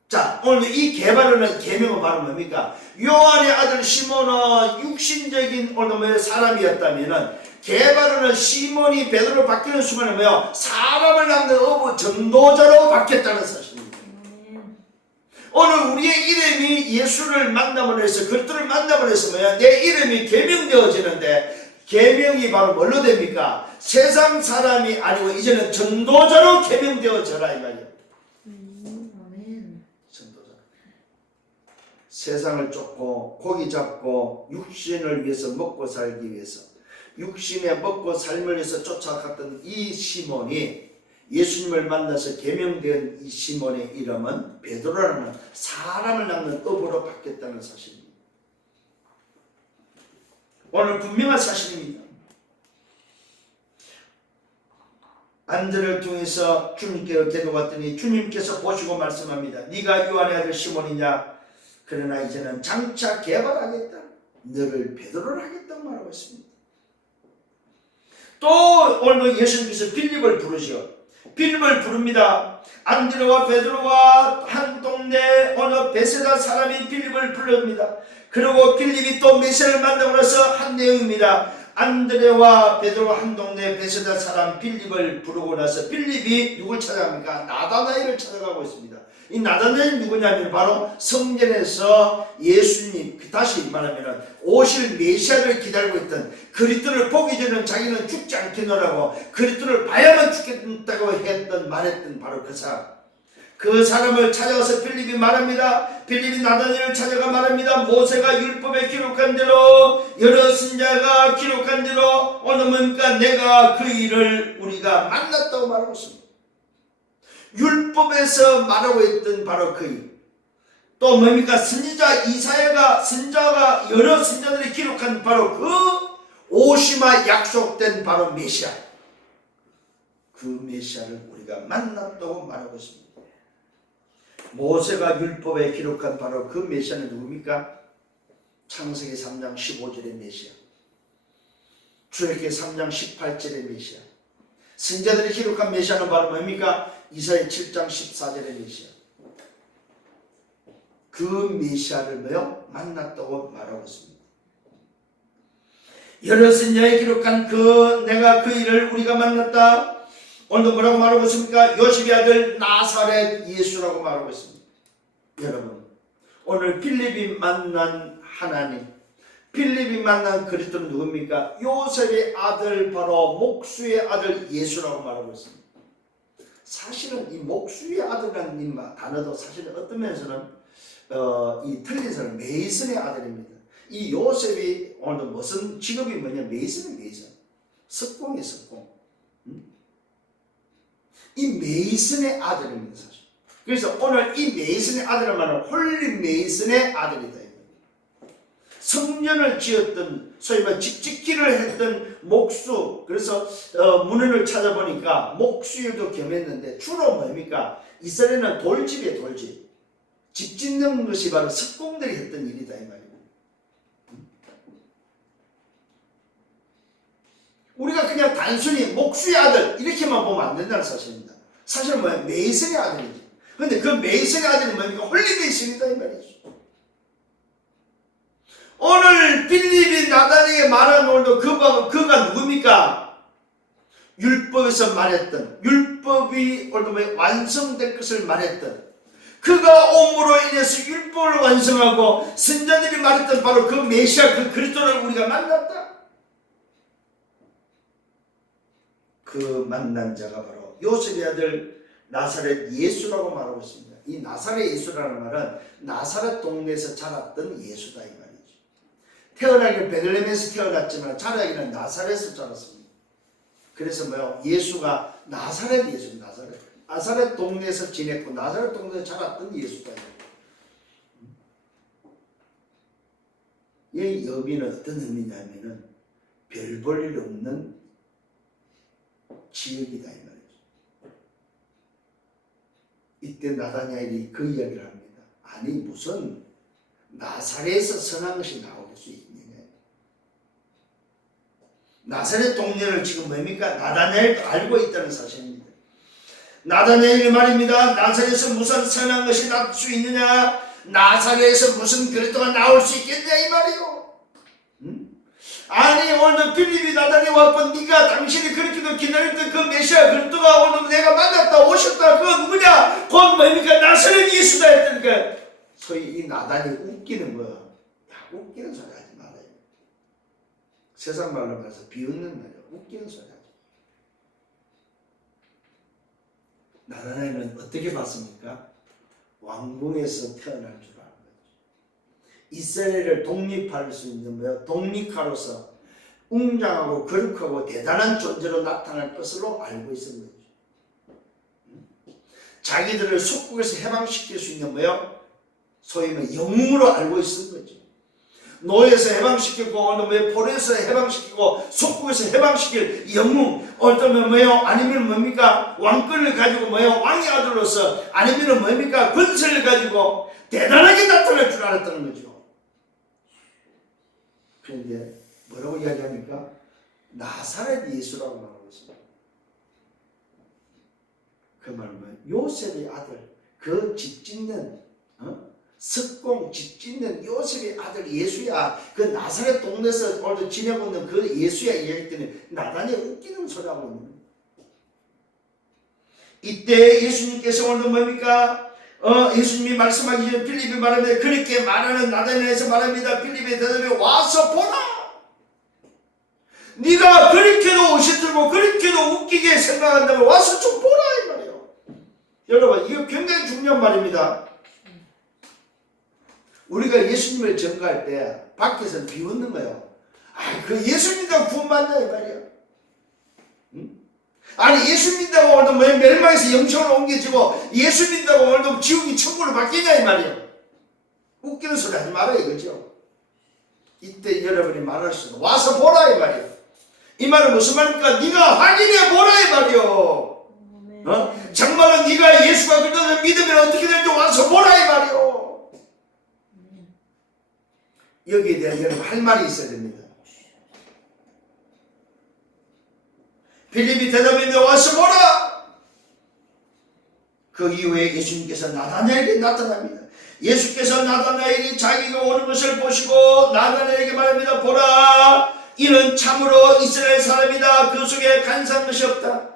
자, 오늘 이 개발하는 계명은 바로 뭡니까? 요한의 아들 시몬은 육신적인 오늘 사람이었다면은 개발하는 시몬이 베드로로 바뀌는 순간에 뭐요? 사람을 낳는 어부 전도자로 바뀌었다는 사실입니다. 오늘 우리의 이름이 예수를 만남으로 해서 그리스도를 만남으로 해서 뭐야? 내 이름이 계명되어지는데 계명이 바로 뭘로 됩니까? 세상 사람이 아니고 이제는 전도자로 계명되어져라 이 말이에요. 전도자. 세상을 쫓고 고기 잡고 육신을 위해서 먹고 살기 위해서 육신의 먹고 삶을 위해서 쫓아갔던 이 시몬이 예수님을 만나서 계명된 이 시몬의 이름은 베드로라는 사람을 낳는 어부로 바뀌었다는 사실입니다. 오늘 분명한 사실입니다. 안드레를 통해서 주님께로 데려갔더니 주님께서 보시고 말씀합니다. 네가 요한의 아들 시몬이냐? 그러나 이제는 장차 개발하겠다. 너를 베드로를 하겠다고 말하고 있습니다. 또 오늘 예수님께서 빌립을 부르시오. 빌립을 부릅니다. 안드레와 베드로와 한 동네 어느 베세다 사람이 빌립을 불릅니다. 그리고 빌립이 또 메시아를 만나고 나서 한 내용입니다. 안드레와 베드로 한 동네 베세다 사람 빌립을 부르고 나서 빌립이 누굴 찾아갑니까? 나다나엘을 찾아가고 있습니다. 이 나다나엘이 누구냐면 바로 성전에서 예수님, 다시 말하면 오실 메시아를 기다리고 있던 그리스도를 보기 전에는 자기는 죽지 않겠노라고 그리스도를 봐야만 죽겠다고 말했던 바로 그 사람. 그 사람을 찾아가서 빌립이 말합니다. 빌립이 나다나엘을 찾아가 말합니다. 모세가 율법에 기록한 대로 여러 선지자가 기록한 대로 오늘 뭡니까? 내가 그 일을 우리가 만났다고 말하고 있습니다. 율법에서 말하고 있던 바로 그 일. 또 뭡니까? 선지자 선지자가 여러 선지자들이 기록한 바로 그 오시마 약속된 바로 메시아. 그 메시아를 우리가 만났다고 말하고 있습니다. 모세가 율법에 기록한 바로 그 메시아는 누굽니까? 창세기 3장 15절의 메시아, 출애굽기 3장 18절의 메시아, 선지자들이 기록한 메시아는 바로 뭡니까? 이사야 7장 14절의 메시아. 그 메시아를 뭐요? 만났다고 말하고 있습니다. 여러 선지자에 기록한 내가 그 일을 우리가 만났다. 오늘도 뭐라고 말하고 있습니까? 요셉의 아들 나사렛 예수라고 말하고 있습니다. 여러분, 오늘 빌립이 만난 하나님, 빌립이 만난 그리스도는 누굽니까? 요셉의 아들, 바로 목수의 아들 예수라고 말하고 있습니다. 사실은 이 목수의 아들이라는 단어도 사실은 어떤 면에서는 이 틀린 사람 메이슨의 아들입니다. 이 요셉이 오늘 무슨 직업이 뭐냐? 메이슨이 메이슨, 석공이 석공. 이 메이슨의 아들입니다, 사실. 그래서 오늘 이 메이슨의 아들은 말은 홀리 메이슨의 아들이다. 성전을 지었던, 소위 말 집짓기를 했던 목수. 그래서 문헌을 찾아보니까 목수일도 겸했는데 주로 뭡니까? 이스라엘은 돌집이에요, 돌집. 집 짓는 것이 바로 석공들이 했던 일이다, 이 말이에요. 우리가 그냥 단순히 목수의 아들 이렇게만 보면 안 된다는 사실입니다. 사실은 뭐야? 메이슨의 아들이지. 근데 그 메이슨의 아들이 뭡니까? 홀리 메이슨이다, 이 말이죠. 오늘 빌립이 나단에게 말한 오늘도 그가 누굽니까? 율법에서 말했던, 율법이 오늘도 완성될 것을 말했던, 그가 옴으로 인해서 율법을 완성하고 선자들이 말했던 바로 그 메시아, 그 그리스도를 우리가 만났다. 그 만난 자가 바로 요셉의 아들 나사렛 예수라고 말하고 있습니다. 이 나사렛 예수라는 말은 나사렛 동네에서 자랐던 예수다, 이 말이죠. 태어나기는 베들레헴에서 태어났지만 자라기는 나사렛에서 자랐습니다. 그래서 뭐요? 예수가 나사렛 예수입니다. 나사렛 동네에서 지냈고 나사렛 동네에서 자랐던 예수다. 이 의미는 어떤 의미냐면은 별 볼 일 없는 지역이다, 이 말이죠. 이때 나다냐엘이 그 이야기를 합니다. 아니 무슨 나사렛에서 선한 것이 나올 수 있느냐. 나사렛 동네를 지금 뭡니까? 나다냐엘도 알고 있다는 사실입니다. 나다냐엘이 말입니다. 나사렛에서 무슨 선한 것이 나올 수 있느냐? 나사렛에서 무슨 그리스도가 나올 수 있겠냐, 이 말이요. 아니 오늘 빌립이 나단에 왔고 네가 당신이 그렇게도 기다렸던 그 메시아 그리스도가 오늘 내가 만났다 오셨다. 그거 누구냐? 곧 뭡니까? 나사렛 예수다 했다니까. 소위 이 나단이 웃기는 거야. 야, 웃기는 소리 하지 말아요. 세상 말로 말해서 비웃는 말이야. 웃기는 소리 하지. 나단에는 어떻게 봤습니까? 왕궁에서 태어날 줄 알았어요. 이스라엘을 독립할 수 있는 뭐야? 독립가로서 웅장하고 거룩하고 대단한 존재로 나타날 것으로 알고 있었는 거죠. 자기들을 속국에서 해방시킬 수 있는 뭐야? 소위 뭐 영웅으로 알고 있었는 거죠. 노예에서 해방시키고 포로에서 해방시키고 속국에서 해방시킬 영웅. 어쩌면 뭐예요? 아니면 뭡니까? 왕권을 가지고 뭐예요? 왕의 아들로서 아니면 뭡니까? 권세를 가지고 대단하게 나타날 줄 알았다는 거죠. 그런데 뭐라고 이야기합니까? 나사렛 예수라고 말하고 있습니다. 그 말은 요셉의 아들, 그 집 짓는 석공 집 짓는 요셉의 아들 예수야. 그 나사렛 동네에서 오늘도 지내고 있는 그 예수야 이야기 때문에 나단이 웃기는 소리 하고 있는 거예요. 이때 예수님께서 오늘도 뭡니까? 예수님이 말씀하기 전에 빌립이 말합니다. 그렇게 말하는 나단에서 말합니다. 빌립의 대답에 와서 보라. 네가 그렇게도 오시들고 그렇게도 웃기게 생각한다면 와서 좀 보라 이 말이에요. 여러분 이거 굉장히 중요한 말입니다. 우리가 예수님을 전가할 때 밖에서는 비웃는 거예요. 아, 그 예수 믿다고 구원받냐 이 말이에요. 아니 예수 믿다고 오늘도 멸망에서 영생으로 옮겨지고 예수 믿다고 오늘도 지옥이 천국으로 바뀌냐 이 말이에요. 웃기는 소리 하지 말아요 이거죠. 이때 여러분이 말할 수는 와서 보라 이 말이에요. 이 말은 무슨 말입니까? 네가 확인해 보라 이 말이에요. 정말로 네가 예수가 그리스도를 믿으면 어떻게 될지 와서 보라 이 말이에요. 여기에 대한 여러분 할 말이 있어야 됩니다. 빌립이 대답했는데 와서 보라. 그 이후에 예수님께서 나다나엘에게 나타납니다. 예수께서 나다나엘이 자기가 오는 것을 보시고 나다나엘에게 말합니다. 보라, 이는 참으로 이스라엘 사람이다. 그 속에 간사한 것이 없다.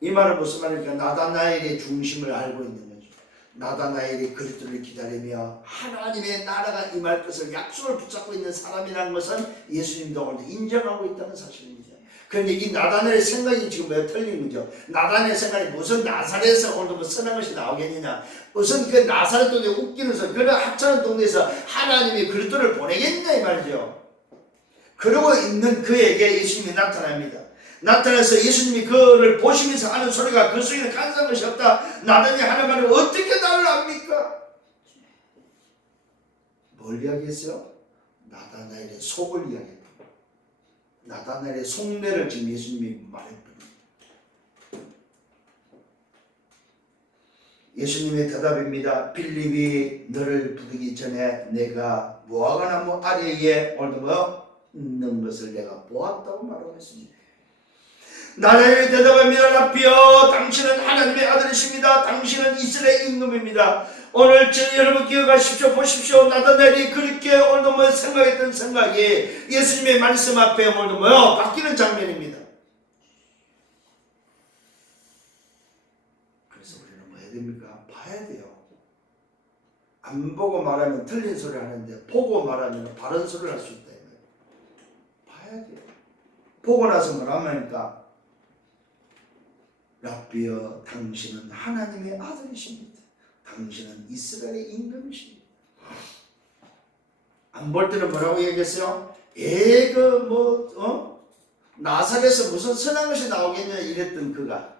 이 말은 무슨 말입니까? 나다나엘의 중심을 알고 있는 거죠. 나다나엘이 그리스도를 기다리며 하나님의 나라가 임할 것을 약속을 붙잡고 있는 사람이라는 것은 예수님도 오늘 인정하고 있다는 사실입니다. 그런데 이 나다나엘의 생각이 지금 왜 틀린 거죠? 나다나엘의 생각이 무슨 나사렛에서 오늘 뭐 선한 것이 나오겠느냐? 무슨 그 나사렛 동네 웃기는 소리, 그런 하찮은 동네에서 하나님이 그리스도를 보내겠냐 이 말이죠. 그러고 있는 그에게 예수님이 나타납니다. 나타나서 예수님이 그를 보시면서 하는 소리가 그 속에는 간사한 것이 없다. 나다나엘이 하는 말을 어떻게 나를 압니까? 뭘 이야기했어요? 나다나엘의 속을 이야기했다. 나다나엘의 속내를 지금 예수님이 말했습니다. 예수님의 대답입니다. 빌립이 너를 부르기 전에 내가 무화과나무 아래에 오늘 있는 것을 내가 보았다고 말하고 있습니다. 나다나엘이 대답합니다. 라비여, 당신은 하나님의 아들이십니다. 당신은 이스라엘 임금입니다. 오늘 여러분 기억하십시오. 보십시오. 나다나엘이 그렇게 오늘 생각했던 생각이 예수님의 말씀 앞에 오늘 바뀌는 장면입니다. 그래서 우리는 뭐 해야 됩니까? 봐야 돼요. 안 보고 말하면 틀린 소리 하는데 보고 말하면 바른 소리를 할 수 있다. 봐야 돼요. 보고 나서 뭐라니까? 라비여, 당신은 하나님의 아들이십니다. 당신은 이스라엘의 임금이십니다. 안 볼 때는 뭐라고 얘기했어요? 나사렛에서 무슨 선한 것이 나오겠냐 이랬던 그가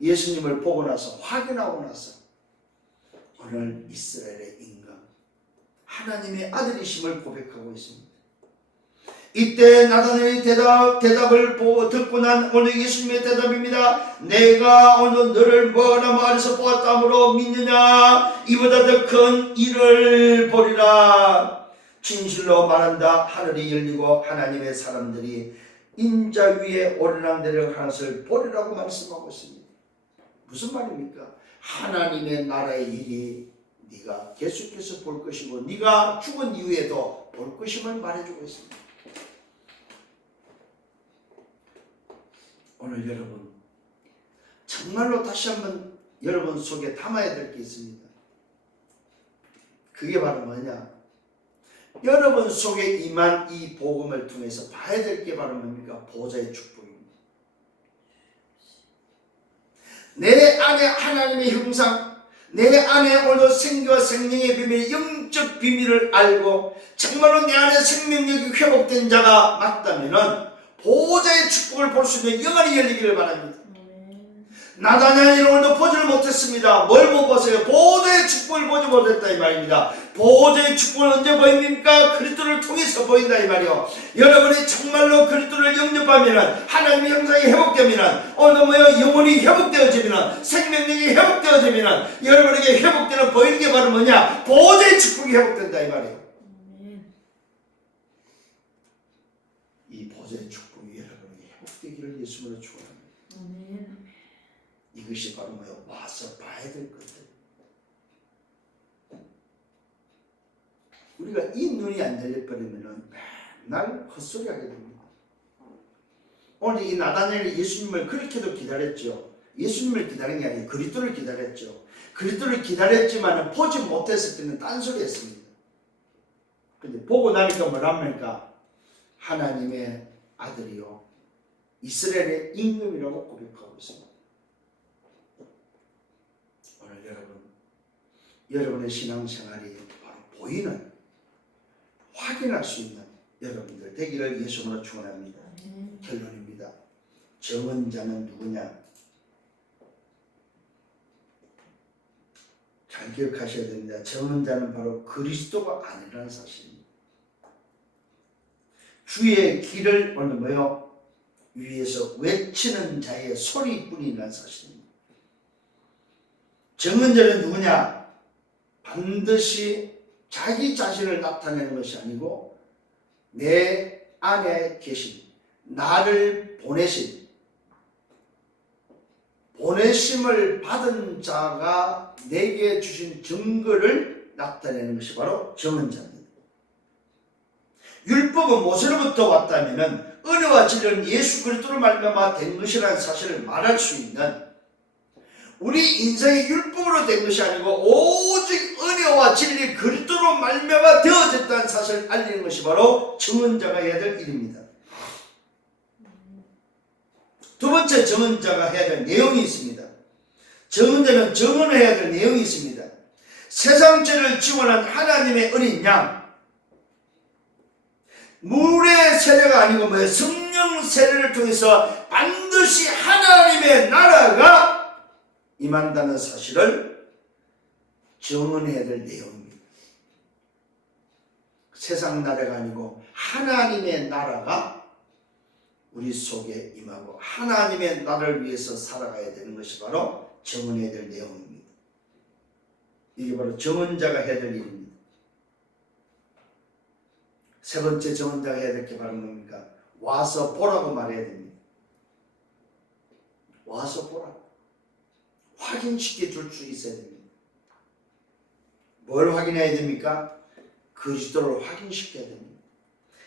예수님을 보고 나서 확인하고 나서 오늘 이스라엘의 임금, 하나님의 아들이심을 고백하고 있습니다. 이때 나다나엘의 대답을 보고 듣고 난 오늘 예수님의 대답입니다. 내가 오늘 너를 무화과나무 아래서 보았다 함으로 믿느냐? 이보다 더 큰 일을 보리라. 진실로 말한다. 하늘이 열리고 하나님의 사람들이 인자 위에 오르락내리락 하는 것을 보리라고 말씀하고 있습니다. 무슨 말입니까? 하나님의 나라의 일이 네가 계속해서 볼 것이고 네가 죽은 이후에도 볼 것임을 말해주고 있습니다. 오늘 여러분 정말로 다시 한번 여러분 속에 담아야 될 게 있습니다. 그게 바로 뭐냐? 여러분 속에 임한 이 복음을 통해서 봐야 될 게 바로 뭡니까? 보좌의 축복입니다. 내 안에 하나님의 형상, 내 안에 오늘 생기와 생명의 비밀, 영적 비밀을 알고 정말로 내 안에 생명력이 회복된 자가 맞다면은 보좌의 축복을 볼 수 있는 영안이 열리기를 바랍니다. 나다나엘이 오늘도 보지를 못했습니다. 뭘 못 봤어요? 보좌의 축복을 보지 못했다 이 말입니다. 보좌의 축복은 언제 보입니까? 그리스도를 통해서 보인다 이 말이요. 여러분이 정말로 그리스도를 영접하면 하나님의 형상이 회복되면 오늘 영혼이 회복되어지면 생명력이 회복되어지면 여러분에게 회복되는 보이는 게 바로 뭐냐? 보좌의 축복이 회복된다 이 말이에요. 이 보좌의 축복이 여러분에게 회복되기를 예수님으로 축원합니다. 이것이 바로 와서 봐야 될 것들. 우리가 이 눈이 안 열려버리면 맨날 헛소리 하게 됩니다. 오늘 이 나다나엘이 예수님을 그렇게도 기다렸죠. 예수님을 기다린 게 아니고 그리스도를 기다렸죠. 그리스도를 기다렸지만 보지 못했을 때는 딴소리 했습니다. 근데 보고 나니까 뭐랍니까? 하나님의 아들이요 이스라엘의 임금이라고 고백하고 있습니다. 오늘 여러분의 신앙생활이 바로 보이는, 확인할 수 있는 여러분들 되기를 예수님으로 축원합니다. 결론입니다. 정은 자는 누구냐? 잘 기억하셔야 됩니다. 정은 자는 바로 그리스도가 아니라는 사실입니다. 주의 길을 오늘 위에서 외치는 자의 소리뿐이라는 사실입니다. 정은 자는 누구냐? 반드시 자기 자신을 나타내는 것이 아니고 내 안에 계신 나를 보내심을 받은 자가 내게 주신 증거를 나타내는 것이 바로 증언자입니다. 율법은 모세로부터 왔다면 은혜와 진리는 예수 그리스도로 말미암아 된 것이라는 사실을 말할 수 있는, 우리 인생이 율법으로 된 것이 아니고 오직 은혜와 진리 그리스도로 말미암아 되어졌다는 사실을 알리는 것이 바로 증언자가 해야 될 일입니다. 두 번째 증언자가 해야 될 내용이 있습니다. 증언자는 증언해야 될 내용이 있습니다. 세상 죄를 지원한 하나님의 어린 양, 물의 세례가 아니고 성령 세례를 통해서 반드시 하나님의 나라가 임한다는 사실을 증언해야 될 내용입니다. 세상 나라가 아니고 하나님의 나라가 우리 속에 임하고 하나님의 나라를 위해서 살아가야 되는 것이 바로 증언해야 될 내용입니다. 이게 바로 증언자가 해야 될 일입니다. 세 번째 증언자가 해야 될 게 바로 뭡니까? 와서 보라고 말해야 됩니다. 와서 보라. 확인시켜 줄 수 있어야 됩니다. 뭘 확인해야 됩니까? 그리스도를 확인시켜야 됩니다.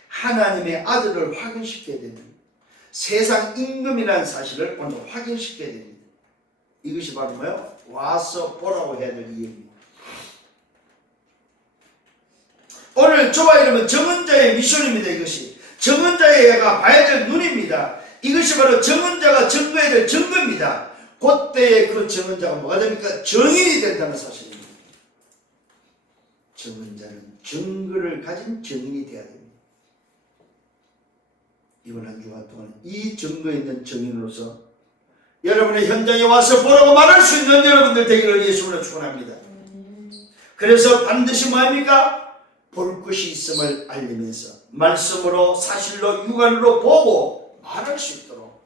하나님의 아들을 확인시켜야 됩니다. 세상 임금이라는 사실을 먼저 확인시켜야 됩니다. 이것이 바로 뭐예요? 와서 보라고 해야 될 이유입니다. 오늘 저와 여러분 증언자의 미션입니다. 이것이 증언자가 봐야 될 눈입니다. 이것이 바로 증언자가 증거해야 될 증거입니다. 그때의 그 증언자가 뭐가 됩니까? 증인이 된다는 사실입니다. 증언자는 증거를 가진 증인이 되어야 됩니다. 이번 한 주간 동안 이 증거에 있는 증인으로서 여러분의 현장에 와서 보라고 말할 수 있는 여러분들 되기를 예수로 축원합니다. 그래서 반드시 뭐합니까? 볼 것이 있음을 알리면서 말씀으로 사실로 육안으로 보고 말할 수 있도록,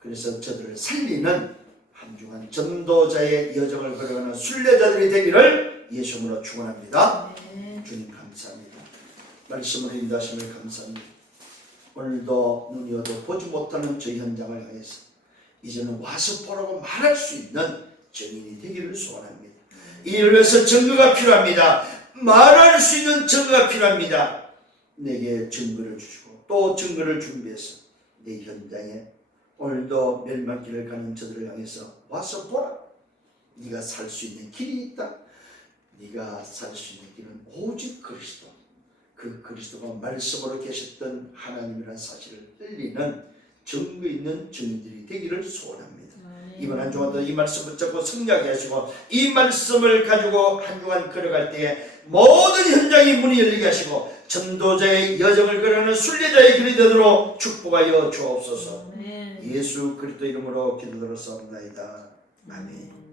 그래서 저들을 살리는 한 주간 전도자의 여정을 걸어가는 순례자들이 되기를 예수로 축원합니다. 주님 감사합니다. 말씀으로 인도하심을 감사합니다. 오늘도 눈이 어두 보지 못하는 저희 현장을 향해서 이제는 와서 보라고 말할 수 있는 증인이 되기를 소원합니다. 이를 위해서 증거가 필요합니다. 말할 수 있는 증거가 필요합니다. 내게 증거를 주시고 또 증거를 준비해서 내 현장에 오늘도 멸망길을 가는 저들을 향해서 와서 보라. 네가 살 수 있는 길이 있다. 네가 살 수 있는 길은 오직 그리스도. 그 그리스도가 말씀으로 계셨던 하나님이라는 사실을 흘리는 증거 있는 증인들이 되기를 소원합니다. 이번 한 주간도 이 말씀 붙잡고 승리하게 하시고 이 말씀을 가지고 한 주간 걸어갈 때에 모든 현장의 문이 열리게 하시고 전도자의 여정을 걸어가는 순례자의 길이 되도록 축복하여 주옵소서. 예수 그리스도 이름으로 기도드렸사옵나이다. 아멘.